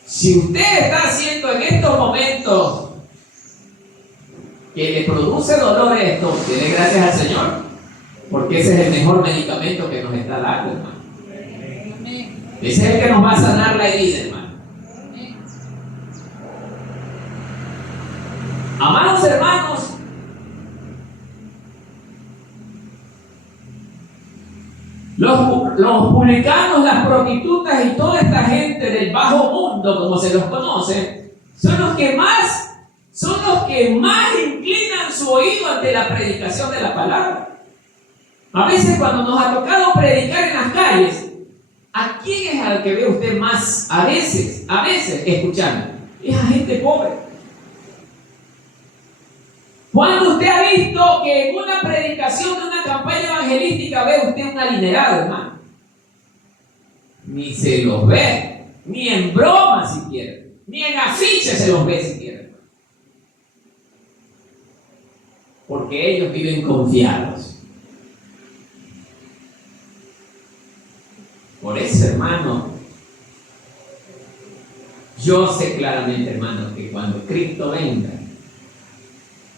Si usted está haciendo en estos momentos que le produce dolor esto, dele gracias al Señor, porque ese es el mejor medicamento que nos está dando, hermano. Ese es el que nos va a sanar la herida, hermano. Amados hermanos, los publicanos, las prostitutas y toda esta gente del bajo mundo, como se los conoce, son los que más inclinan su oído ante la predicación de la palabra. A veces cuando nos ha tocado predicar en las calles, ¿a quién es al que ve usted más? A veces, escuchando, es a gente pobre. ¿Cuándo usted ha visto que en una predicación de una campaña evangelística ve usted un adinerado, hermano? Ni se los ve, ni en broma siquiera, ni en afiches se los ve siquiera. Porque ellos viven confiados. Por eso, hermano, yo sé claramente, hermano, que cuando Cristo venga,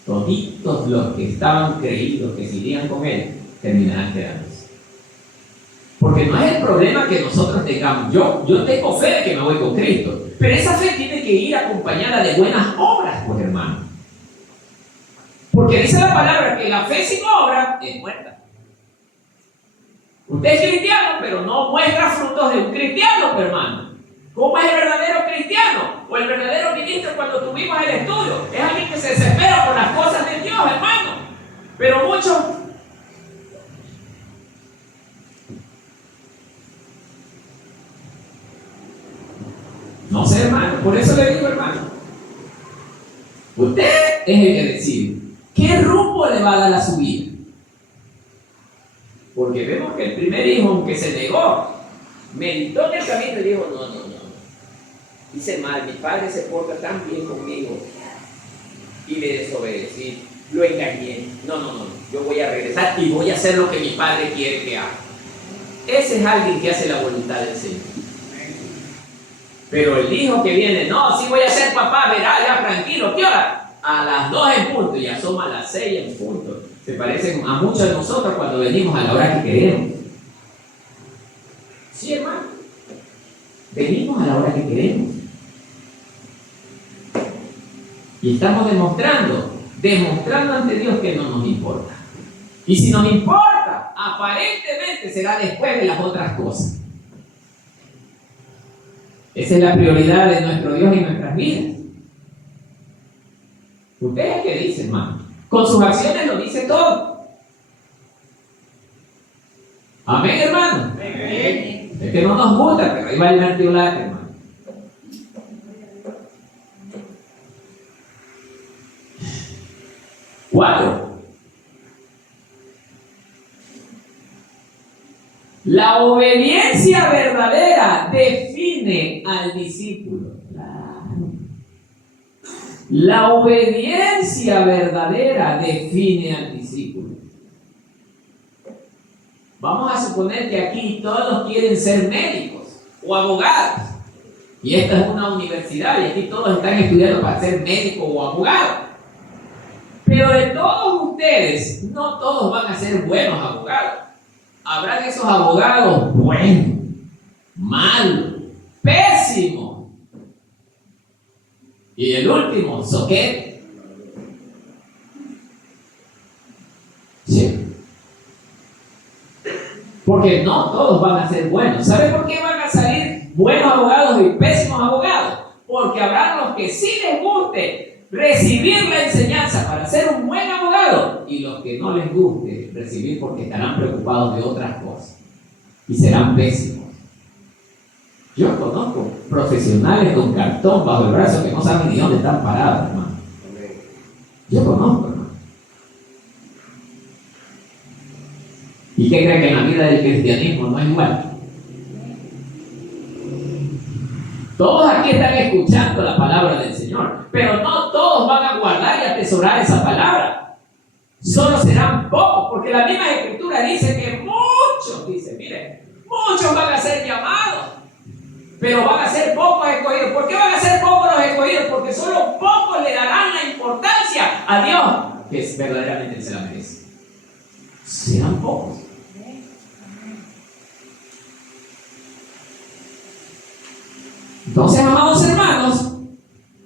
toditos los que estaban creídos que se irían con Él, terminarán quedándose. Porque no es el problema que nosotros tengamos. Yo tengo fe de que me voy con Cristo, pero esa fe tiene que ir acompañada de buenas obras, pues, hermano. Porque dice la palabra que la fe sin obra es muerta. Usted es cristiano, pero no muestra frutos de un cristiano, hermano. ¿Cómo es el verdadero cristiano? O el verdadero ministro cuando tuvimos el estudio. Es alguien que se desespera por las cosas de Dios, hermano. Pero muchos no sé, hermano. Por eso le digo, hermano, usted es el que decide qué rumbo le va a dar a su vida. Porque vemos que el primer hijo, aunque se negó, meditó en el camino y dijo, no. Hice mal, mi padre se porta tan bien conmigo y le desobedecí, lo engañé. No, yo voy a regresar y voy a hacer lo que mi padre quiere que haga. Ese es alguien que hace la voluntad del Señor. Pero el hijo que viene, no, sí voy a ser papá, verá, ya tranquilo, ¿qué hora? A las 2 en punto y asoma a las 6 en punto. Se parecen a muchos de nosotros cuando venimos a la hora que queremos. Sí, hermano. Venimos a la hora que queremos. Y estamos demostrando ante Dios que no nos importa. Y si nos importa, aparentemente será después de las otras cosas. Esa es la prioridad de nuestro Dios en nuestras vidas. ¿Ustedes qué dicen, hermano? Con sus acciones lo dice todo. Amén, hermano. Amén. Es que no nos gusta, pero ahí va el vertiolaje, hermano. Cuatro. La obediencia verdadera define al discípulo. La obediencia verdadera define al discípulo. Vamos a suponer que aquí todos quieren ser médicos o abogados. Y esta es una universidad y aquí todos están estudiando para ser médicos o abogados. Pero de todos ustedes, no todos van a ser buenos abogados. Habrán esos abogados buenos, malos, pésimos. Y el último, soquete. Sí. Porque no todos van a ser buenos. ¿Sabe por qué van a salir buenos abogados y pésimos abogados? Porque habrá los que sí les guste recibir la enseñanza para ser un buen abogado y los que no les guste recibir porque estarán preocupados de otras cosas y serán pésimos. Yo conozco profesionales con cartón bajo el brazo que no saben ni dónde están parados, hermano. Yo conozco, hermano. ¿Y qué creen que en la vida del cristianismo no es igual? Todos aquí están escuchando la palabra del Señor, pero no todos van a guardar y atesorar esa palabra. Solo serán pocos, porque la misma Escritura dice que muchos van a ser llamados, pero van a ser pocos escogidos. escogidos. ¿Por qué van a ser pocos los escogidos? Porque solo pocos le darán la importancia a Dios que es verdaderamente se la merece. Serán pocos. Entonces, amados hermanos,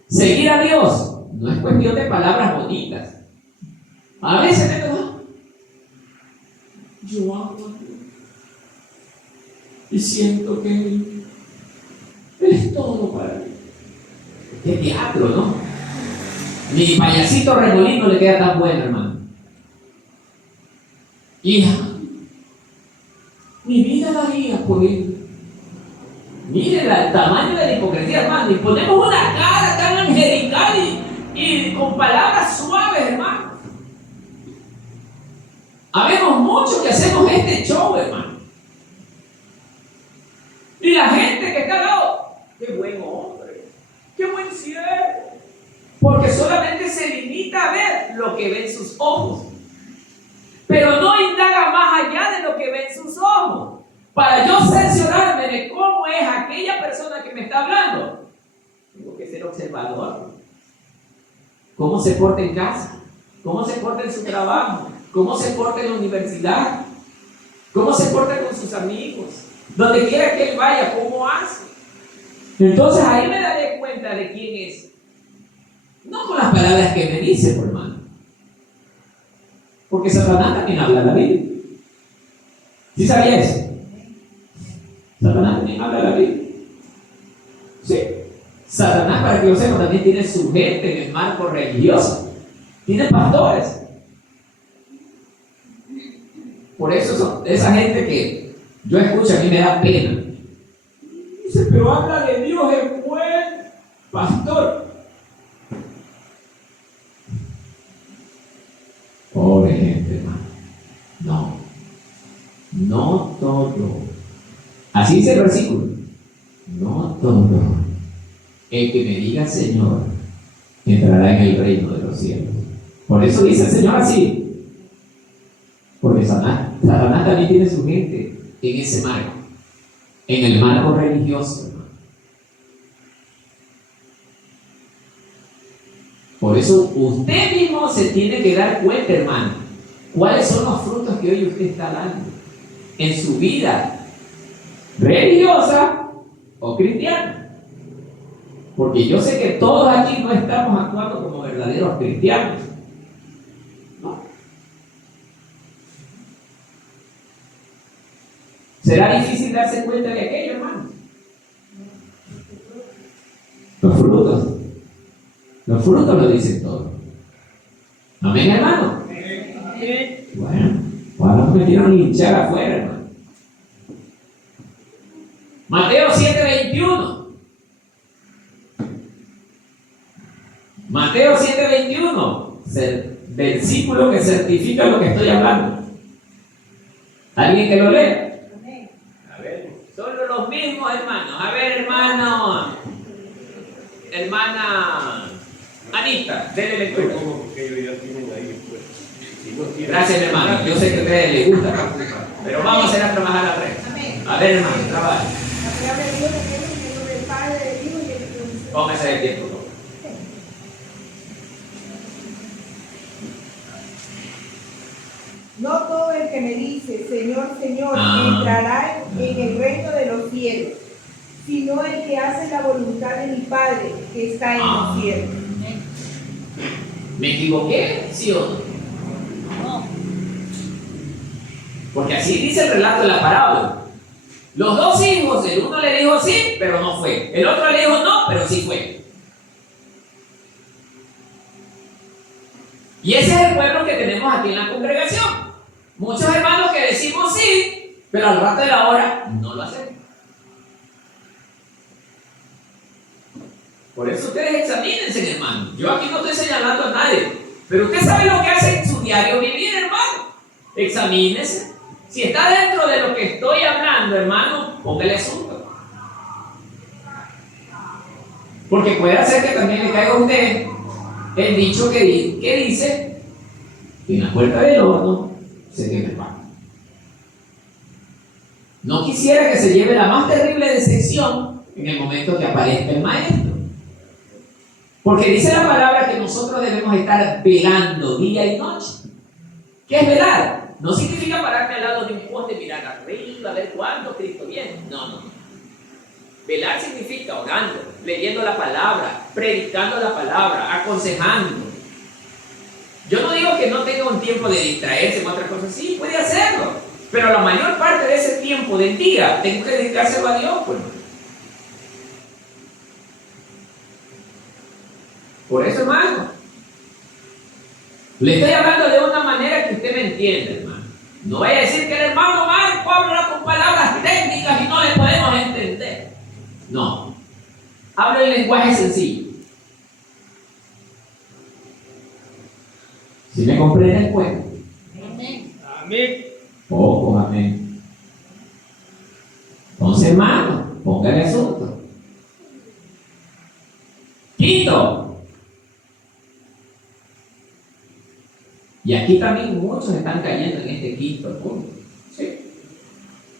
seguir a Dios no es cuestión de palabras bonitas. A veces me digo, yo amo a Dios y siento que Él es todo para mí. Qué teatro, ¿no? Ni payasito remolino le queda tan bueno, hermano. Hija, mi vida daría por Él. Miren el tamaño de la hipocresía, hermano. Y ponemos una cara tan angelical y con palabras suaves, hermano. Habemos muchos que hacemos este show, hermano. Y la gente que está al lado, qué buen hombre, qué buen siervo. Porque solamente se limita a ver lo que ven sus ojos. Pero no indaga más allá de lo que ven sus ojos. Para yo cerciorarme de cómo es aquella persona que me está hablando, tengo que ser observador. Cómo se porta en casa, cómo se porta en su trabajo, cómo se porta en la universidad, cómo se porta con sus amigos, donde quiera que él vaya, cómo hace. Entonces ahí me daré cuenta de quién es. No con las palabras que me dice, por hermano. Porque Satanás también habla la Biblia. ¿Sí sabía eso? Satanás también habla la Biblia. Sí. Satanás, para que lo sepan, también tiene su gente en el marco religioso. Tiene pastores. Por eso son esa gente que yo escucho, a mí me da pena. Dice, pero habla de Dios, es buen pastor. Pobre gente, hermano. No. No todo. Así dice el versículo. No todo el que me diga Señor entrará en el reino de los cielos. Por eso dice el Señor así. Porque Satanás también tiene su gente en ese marco. En el marco religioso, hermano. Por eso usted mismo se tiene que dar cuenta, hermano, cuáles son los frutos que hoy usted está dando en su vida religiosa o cristiana. Porque yo sé que todos aquí no estamos actuando como verdaderos cristianos. ¿No? ¿Será difícil darse cuenta de aquello, hermano? Los frutos. Los frutos lo dicen todo. ¿Amén, hermano? Bueno, ahora nos metieron a hinchar afuera, hermano. Mateo 7:21. Mateo 7:21. Versículo que certifica lo que estoy hablando. ¿Alguien que lo lea? A ver, solo los mismos hermanos. A ver, hermano. Hermana Anita, denle lectura. Gracias, hermano. Yo sé que a ustedes les gusta participar, pero vamos a hacer a trabajar a tres. A ver, hermano, trabaja. Póngase de tiempo. No todo el que me dice Señor, Señor, entrará en el reino de los cielos, sino el que hace la voluntad de mi Padre que está en los cielos. ¿Me equivoqué? ¿Sí o no? No. Porque así dice el relato de la parábola. Los dos hijos, el uno le dijo sí, pero no fue. El otro le dijo no, pero sí fue. Y ese es el pueblo que tenemos aquí en la congregación. Muchos hermanos que decimos sí, pero al rato de la hora no lo hacemos. Por eso ustedes examínense, hermano. Yo aquí no estoy señalando a nadie, pero usted sabe lo que hace en su diario vivir, hermano. Examínese. Si está dentro de lo que estoy hablando, hermano, póngale asunto. Porque puede hacer que también le caiga a usted el dicho que dice que en la puerta del horno se quema el pan. No quisiera que se lleve la más terrible decepción en el momento que aparezca el maestro. Porque dice la palabra que nosotros debemos estar velando día y noche. ¿Qué es velar? No significa pararme al lado de un poste, mirar arriba, a ver cuándo Cristo viene. No, no. Velar significa orando, leyendo la palabra, predicando la palabra, aconsejando. Yo no digo que no tenga un tiempo de distraerse con otras cosas. Sí, puede hacerlo. Pero la mayor parte de ese tiempo del día tengo que dedicárselo a Dios, pues. Por eso, hermano, le estoy hablando de una manera que usted me entiende, hermano. No vaya a decir que el hermano Marco habla con palabras técnicas y no le podemos entender. No. Habla en lenguaje sencillo. ¿Sí me comprende el cuento? Amén. Amén. Poco, amén. Entonces, hermano, ponga el asunto. Quinto. Y aquí también muchos están cayendo en este quinto punto. ¿Sí?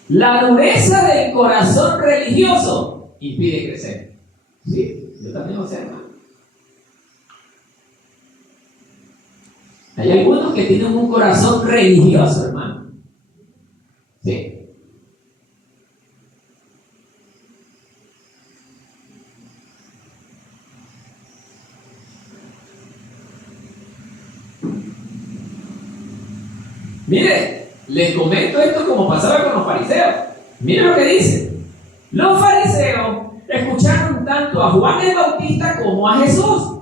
La dureza del corazón religioso impide crecer. Sí, yo también lo sé, hermano. Hay algunos que tienen un corazón religioso, hermano. Sí. Mire, les comento esto como pasaba con los fariseos. Mire lo que dice. Los fariseos escucharon tanto a Juan el Bautista como a Jesús,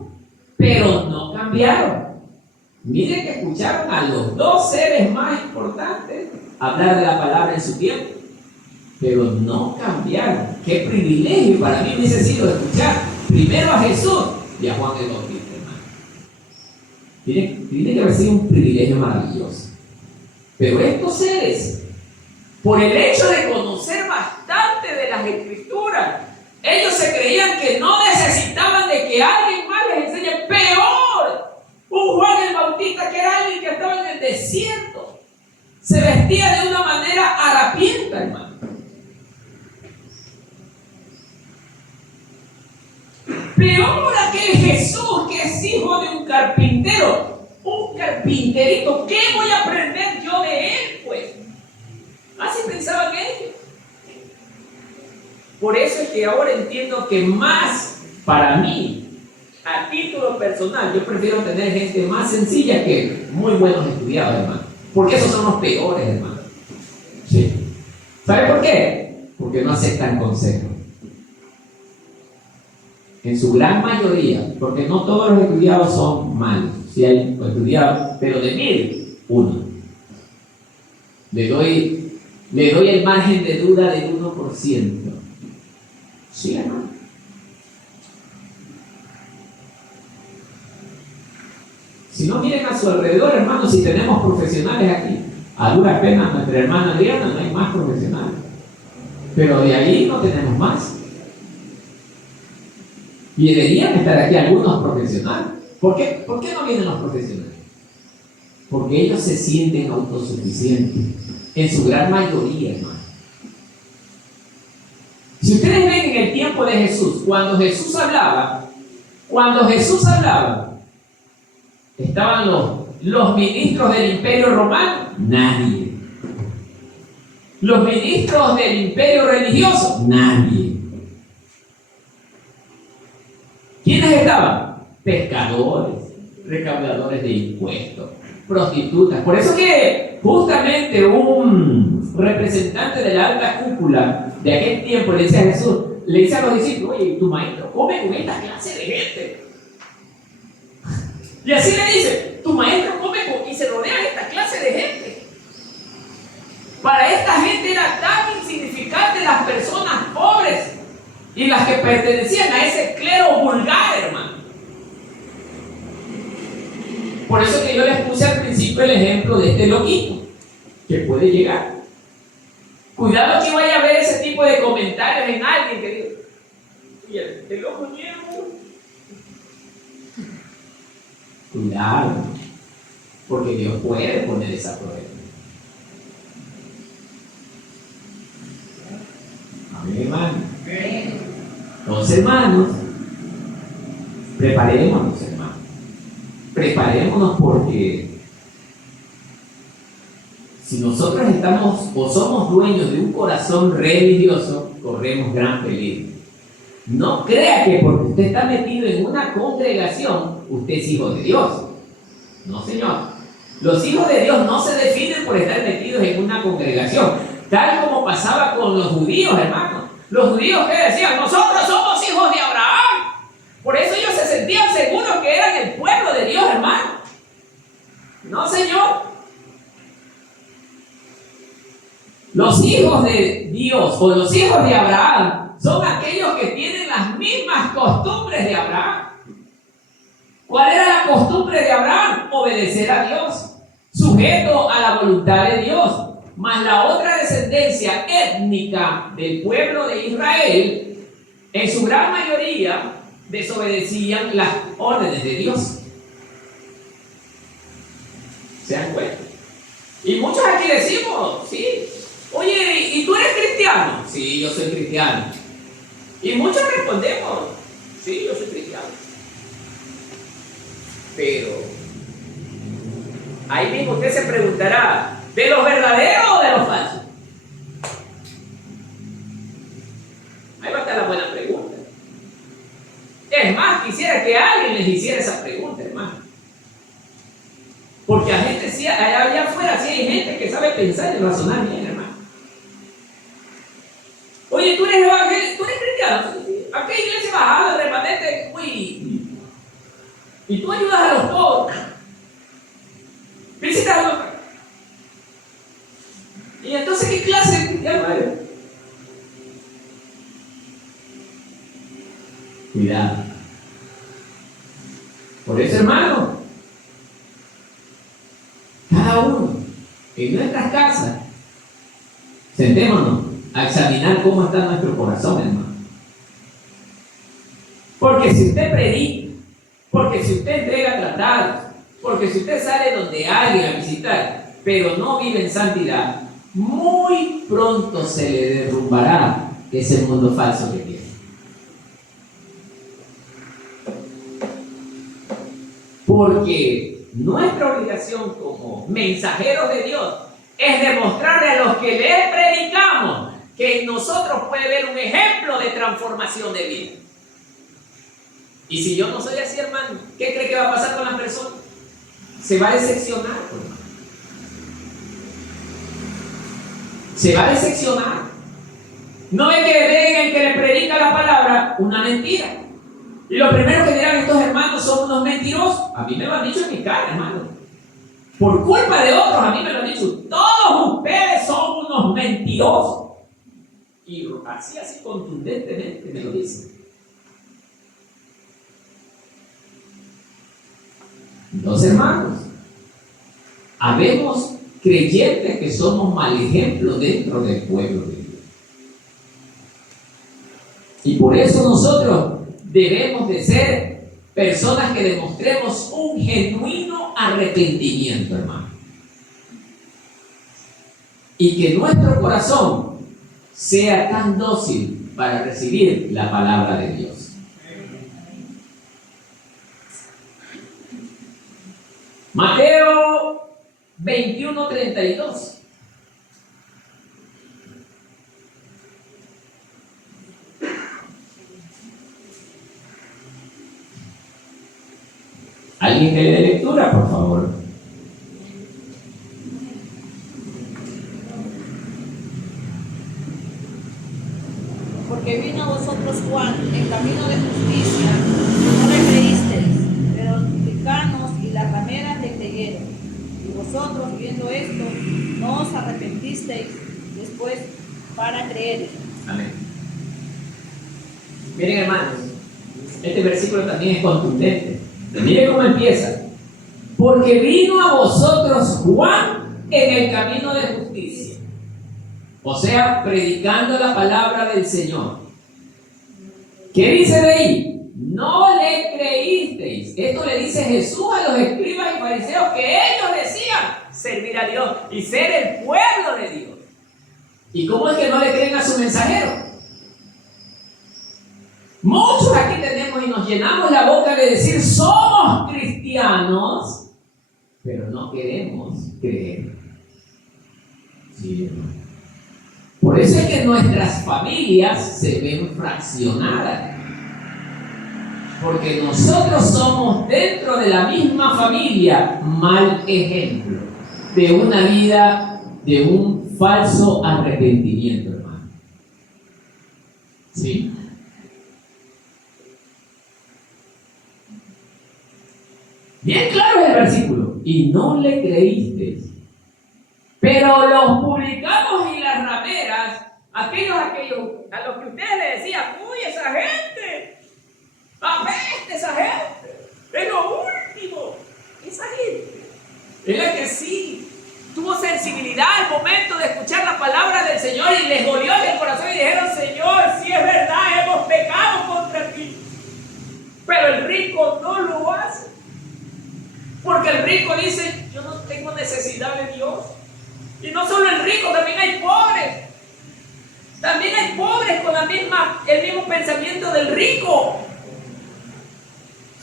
pero no cambiaron. Mire que escucharon a los dos seres más importantes hablar de la palabra en su tiempo, pero no cambiaron. Qué privilegio para mí hubiese sido escuchar primero a Jesús y a Juan el Bautista, hermano. Tiene que haber sido un privilegio maravilloso. Pero estos seres, por el hecho de conocer bastante de las Escrituras, ellos se creían que no necesitaban de que alguien más les enseñe. Peor, un Juan el Bautista, que era alguien que estaba en el desierto, se vestía de una manera harapienta, hermano. Peor aquel Jesús que es hijo de un carpintero. Un carpinterito, ¿qué voy a aprender yo de él, pues? Así pensaban ellos. Por eso es que ahora entiendo que más, para mí, a título personal, yo prefiero tener gente más sencilla que muy buenos estudiados, hermano. Porque esos son los peores, hermano. ¿Sí? ¿Sabe por qué? Porque no aceptan consejos. En su gran mayoría, porque no todos los estudiados son malos. Si hay estudiados, pero de 1000, uno. Le doy el margen de duda del 1%. Sí, hermano. Si no, miren a su alrededor, hermano, si tenemos profesionales aquí. A duras penas, nuestra hermana Adriana, no hay más profesionales. Pero de ahí no tenemos más. Y deberían estar aquí algunos profesionales. ¿Por qué no vienen los profesionales? Porque ellos se sienten autosuficientes. En su gran mayoría, hermano. Si ustedes ven en el tiempo de Jesús, cuando Jesús hablaba, estaban los ministros del Imperio Romano, nadie. Los ministros del Imperio Religioso, nadie. ¿Quiénes estaban? Pescadores, recaudadores de impuestos, prostitutas. Por eso que justamente un representante de la alta cúpula de aquel tiempo le dice a Jesús, le dice a los discípulos, oye, tu maestro come con esta clase de gente. Y así le dice, tu maestro come con y se rodea de esta clase de gente. Para esta gente era tan insignificante las personas pobres y las que pertenecían a ese clero vulgar, hermano. Por eso que yo les puse al principio el ejemplo de este loquito que puede llegar. Cuidado que vaya a ver ese tipo de comentarios en alguien que diga, y el loco niego. Cuidado, porque Dios puede poner esa prueba. Amén, hermano. Amén. Entonces, hermanos, preparémonos, hermanos. Preparémonos porque si nosotros estamos o somos dueños de un corazón religioso, corremos gran peligro. No crea que porque usted está metido en una congregación, usted es hijo de Dios. No, señor. Los hijos de Dios no se definen por estar metidos en una congregación, tal como pasaba con los judíos, hermanos. Los judíos que decían, nosotros somos hijos de Abraham. Por eso ellos se sentían seguros que eran el pueblo de Dios, hermano. No, señor. Los hijos de Dios o los hijos de Abraham son aquellos que tienen las mismas costumbres de Abraham. ¿Cuál era la costumbre de Abraham? Obedecer a Dios, sujeto a la voluntad de Dios. Mas la otra descendencia étnica del pueblo de Israel, en su gran mayoría, desobedecían las órdenes de Dios. ¿Se dan cuenta? Y muchos aquí decimos, sí, oye, ¿y tú eres cristiano? Sí, yo soy cristiano. Y muchos respondemos, sí, yo soy cristiano. Pero ahí mismo usted se preguntará, ¿de los verdaderos o de los falsos? Ahí va a estar la buena pregunta. Es más, quisiera que alguien les hiciera esa pregunta, hermano. Porque hay gente, sí, allá afuera sí hay gente que sabe pensar y razonar bien, hermano. Oye, ¿tú eres cristiano? ¿A qué iglesia vas? De remanente, uy. Y tú ayudas a los pobres. Visitas a los pobres. ¿Y entonces qué clase de cristiano eres? Cuidado. Por eso, hermano, cada uno en nuestras casas, sentémonos a examinar cómo está nuestro corazón, hermano. Porque si usted predica, porque si usted entrega tratados, porque si usted sale donde alguien a visitar, pero no vive en santidad, muy pronto se le derrumbará ese mundo falso que tiene. Porque nuestra obligación como mensajeros de Dios es demostrarle a los que les predicamos que en nosotros puede haber un ejemplo de transformación de vida. Y si yo no soy así, hermano, ¿qué cree que va a pasar con la persona? Se va a decepcionar, hermano. Se va a decepcionar. No es que ven el que le predica la palabra una mentira. Y lo primero que dirán, estos hermanos son unos mentirosos. A mí me lo han dicho en mi cara, hermano. Por culpa de otros, a mí me lo han dicho. Todos ustedes son unos mentirosos. Y así contundentemente me lo dicen. Entonces, hermanos, habemos creyentes que somos mal ejemplo dentro del pueblo de Dios. Y por eso nosotros debemos de ser personas que demostremos un genuino arrepentimiento, hermano. Y que nuestro corazón sea tan dócil para recibir la palabra de Dios. Mateo 21:32. ¿Alguien que le dé lectura, por favor? Porque vino a vosotros Juan en camino de justicia, no le creísteis, pero los publicanos y las rameras le creyeron. Y vosotros, viendo esto, no os arrepentisteis después para creer. Amén. Miren, hermanos, este versículo también es contundente. Miren cómo empieza. Porque vino a vosotros Juan en el camino de justicia. O sea, predicando la palabra del Señor. ¿Qué dice de ahí? No le creísteis. Esto le dice Jesús a los escribas y fariseos que ellos decían servir a Dios y ser el pueblo de Dios. ¿Y cómo es que no le creen a su mensajero? Muchos aquí tenemos y nos llenamos la boca de decir somos cristianos, pero no queremos creer. Sí, hermano. Por eso es que nuestras familias se ven fraccionadas. Porque nosotros somos dentro de la misma familia mal ejemplo de una vida de un falso arrepentimiento, hermano. ¿Sí? Bien claro es el versículo. Y no le creísteis. Pero los publicanos y las rameras, aquellos a los que ustedes le decían, uy, esa gente, apeste esa gente, es lo último. Esa gente es la que sí tuvo sensibilidad al momento de escuchar la palabra del Señor y les dolió en el corazón y dijeron, Señor, si es verdad, hemos pecado contra ti. Pero el rico no lo hace. Porque el rico dice, yo no tengo necesidad de Dios. Y no solo el rico, también hay pobres. También hay pobres con el mismo pensamiento del rico.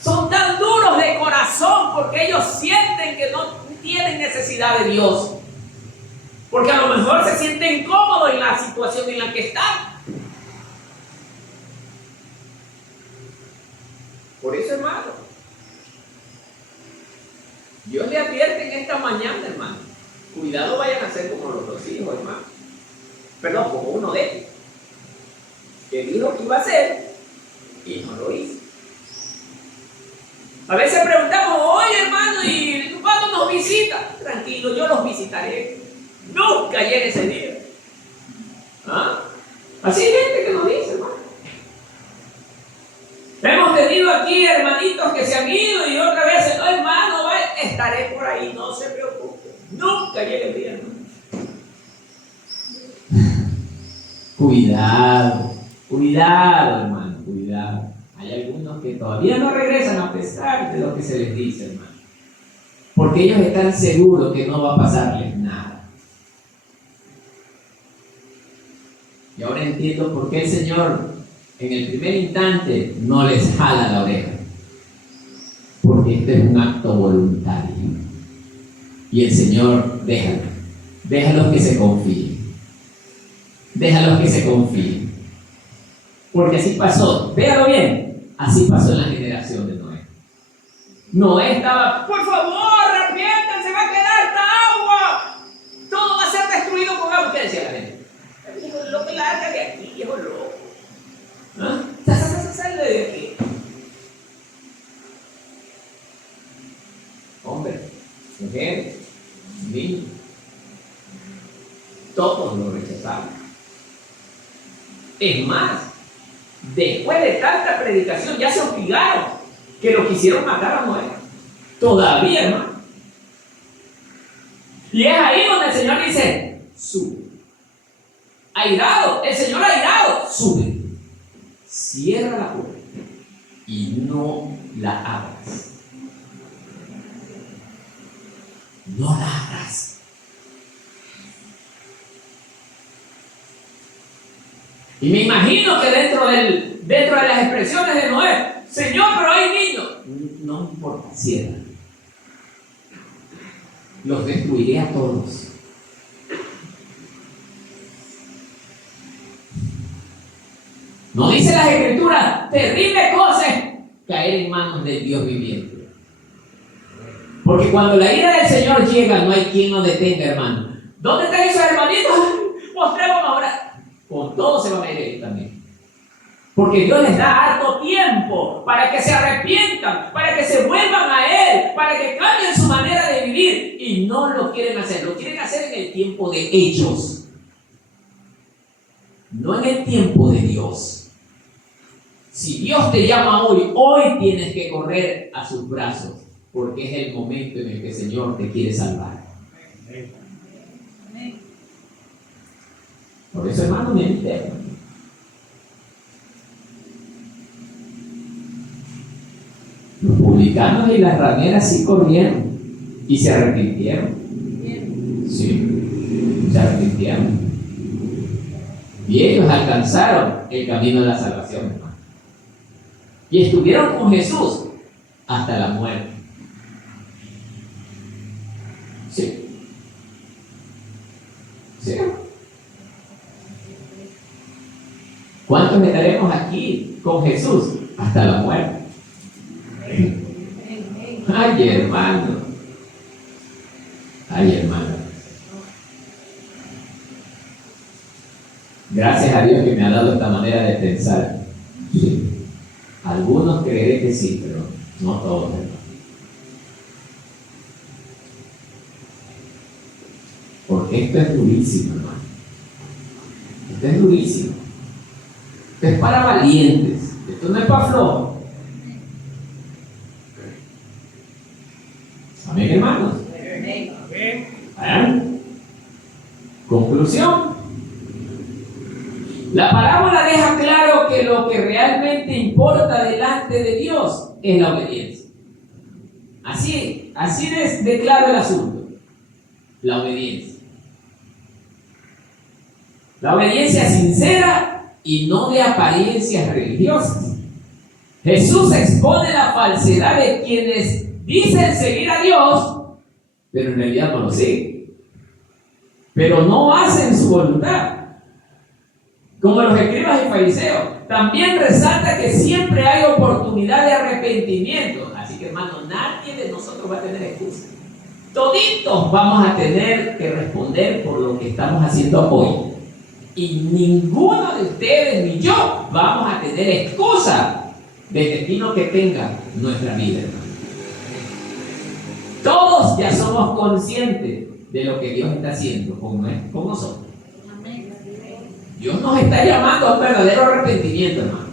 Son tan duros de corazón porque ellos sienten que no tienen necesidad de Dios. Porque a lo mejor se sienten cómodos en la situación en la que están. Por eso, hermano, Dios le advierte en esta mañana, hermano. Cuidado, vayan a ser como los dos hijos, hermano. Perdón, como uno de ellos. Que dijo que iba a hacer y no lo hizo. A veces preguntamos, oye hermano, ¿y cuándo nos visita? Tranquilo, yo los visitaré. Nunca llegue ese día. ¿Ah? Así hay gente que nos dice, hermano. Hemos tenido aquí hermanitos que se han ido y otra vez, no hermano, estaré por ahí, no se preocupe. Nunca llegue el día, ¿no? Cuidado, hermano, cuidado. Hay algunos que todavía no regresan a pesar de lo que se les dice, hermano. Porque ellos están seguros que no va a pasarles nada. Y ahora entiendo por qué el Señor en el primer instante no les jala la oreja. Porque este es un acto voluntario. Y el Señor, déjalos que se confíen. Déjalos que se confíen. Porque así pasó, véalo bien, así pasó en la generación de Noé. Noé estaba, por favor, arrepientan, se va a quedar esta agua. Todo va a ser destruido con agua. ¿Qué decía la gente? El viejo loco, larga de aquí, viejo loco. ¿Ah? Sale de aquí. Hombre, mujer, niño, todos lo rechazaron. Es más, después de tanta predicación ya se hostigaron que lo quisieron matar a Noé. Todavía, hermano. Y es ahí donde el Señor dice, sube. Airado, el Señor airado, sube. Cierra la puerta y no la abras. No la abras. Y me imagino que dentro de las expresiones de Noé, Señor, pero hay niños. No importa, cierra. Los destruiré a todos. No dice las Escrituras, terrible cosa es caer en manos del Dios viviente. Porque cuando la ira del Señor llega, no hay quien lo detenga, hermano. ¿Dónde están esos hermanitos? Mostremos ahora. Con todo se van a ir también. Porque Dios les da harto tiempo para que se arrepientan, para que se vuelvan a Él, para que cambien su manera de vivir. Y no lo quieren hacer, lo quieren hacer en el tiempo de ellos. No en el tiempo de Dios. Si Dios te llama hoy tienes que correr a sus brazos, porque es el momento en el que el Señor te quiere salvar. Por eso, hermano, medite. Los publicanos y las rameras sí corrieron y se arrepintieron. Sí, se arrepintieron. Y ellos alcanzaron el camino de la salvación, hermano. y estuvieron con Jesús hasta la muerte. Sí. Sí. ¿Cuántos estaremos aquí con Jesús hasta la muerte? Ay, hermano. Ay, hermano. Gracias a Dios que me ha dado esta manera de pensar. Sí. Algunos creeré que sí, pero no todos, hermano. Porque esto es durísimo, hermano. Esto es durísimo. Esto es para valientes. Esto no es para flojos. Amén, hermanos. Amén. Conclusión. La parábola deja claro que lo que realmente importa delante de Dios es la obediencia. Así de claro el asunto. La obediencia. La obediencia sincera y no de apariencias religiosas. Jesús expone la falsedad de quienes dicen seguir a Dios, pero en realidad no lo siguen. Pero no hacen su voluntad. Como los escribas y fariseos. También resalta que siempre hay oportunidad de arrepentimiento. Así que, hermano, nadie de nosotros va a tener excusa. Toditos vamos a tener que responder por lo que estamos haciendo hoy. Y ninguno de ustedes ni yo vamos a tener excusa del destino que tenga nuestra vida, hermano. Todos ya somos conscientes de lo que Dios está haciendo con nosotros. Dios nos está llamando a un verdadero arrepentimiento, hermano.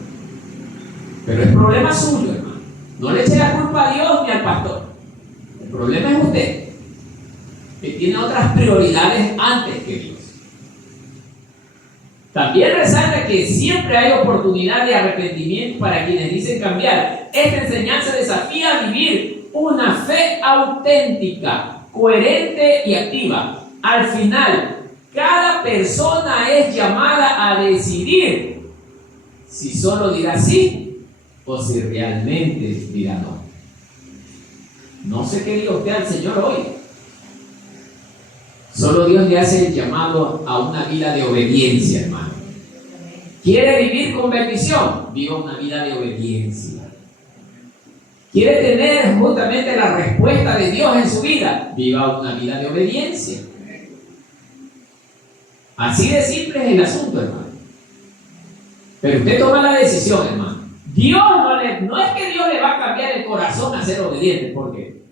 Pero es problema suyo, hermano. No le eche la culpa a Dios ni al pastor. El problema es usted, que tiene otras prioridades antes que Dios. También resalta que siempre hay oportunidad de arrepentimiento para quienes dicen cambiar. Esta enseñanza desafía a vivir una fe auténtica, coherente y activa. Al final, cada persona es llamada a decidir si solo dirá sí o si realmente dirá no. No sé qué diga usted al Señor hoy. Solo Dios le hace el llamado a una vida de obediencia, hermano. ¿Quiere vivir con bendición? Viva una vida de obediencia. ¿Quiere tener justamente la respuesta de Dios en su vida? Viva una vida de obediencia. Así de simple es el asunto, hermano. Pero usted toma la decisión, hermano. Dios no es que Dios le va a cambiar el corazón a ser obediente, porque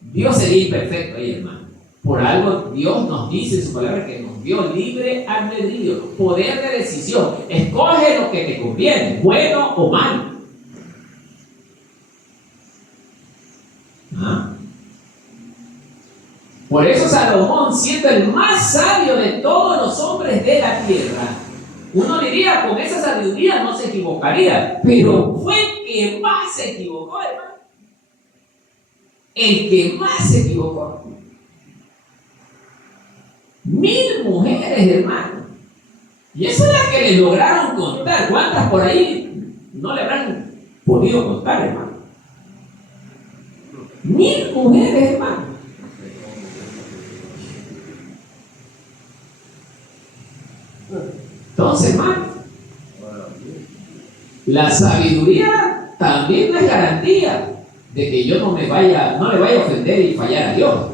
Dios sería imperfecto ahí, hermano. Por algo Dios nos dice en su palabra que nos dio libre albedrío, poder de decisión. Escoge lo que te conviene, bueno o malo. ¿Ah? Por eso Salomón, siendo el más sabio de todos los hombres de la tierra, uno diría, con esa sabiduría no se equivocaría, pero fue el que más se equivocó, hermano. El que más se equivocó. 1000 mujeres, hermano. Y eso es la que le lograron contar. ¿Cuántas por ahí no le habrán podido contar, hermano? 1000 mujeres, hermano. Entonces, hermano, la sabiduría también no es garantía de que yo no le vaya a ofender y fallar a Dios.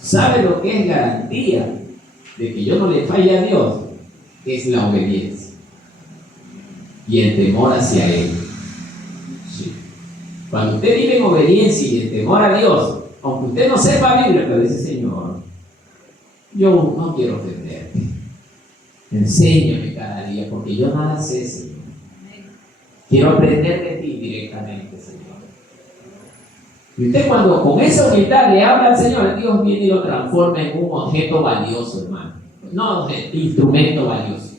¿Sabe lo que es garantía de que yo no le falle a Dios? Es la obediencia y el temor hacia Él. Sí. Cuando usted vive en obediencia y el temor a Dios, aunque usted no sepa Biblia, pero dice, Señor, yo no quiero ofenderte. Enséñame cada día, porque yo nada sé, Señor. Quiero aprender de ti directamente, Señor. Y usted cuando con esa humildad le habla al Señor, Dios viene y lo transforma en un objeto valioso, hermano. No instrumento valioso.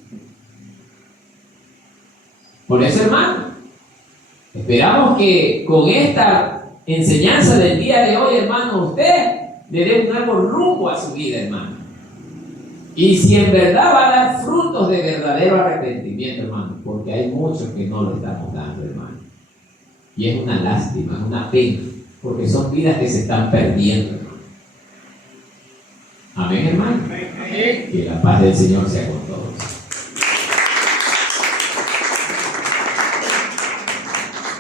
Por eso, hermano, esperamos que con esta enseñanza del día de hoy, hermano, usted le dé un nuevo rumbo a su vida, hermano. Y si en verdad va a dar frutos de verdad, verdadero arrepentimiento, hermano, porque hay muchos que no lo estamos dando, hermano. Y es una lástima, es una pena, porque son vidas que se están perdiendo, hermano. Amén, hermano. Que la paz del Señor sea con todos.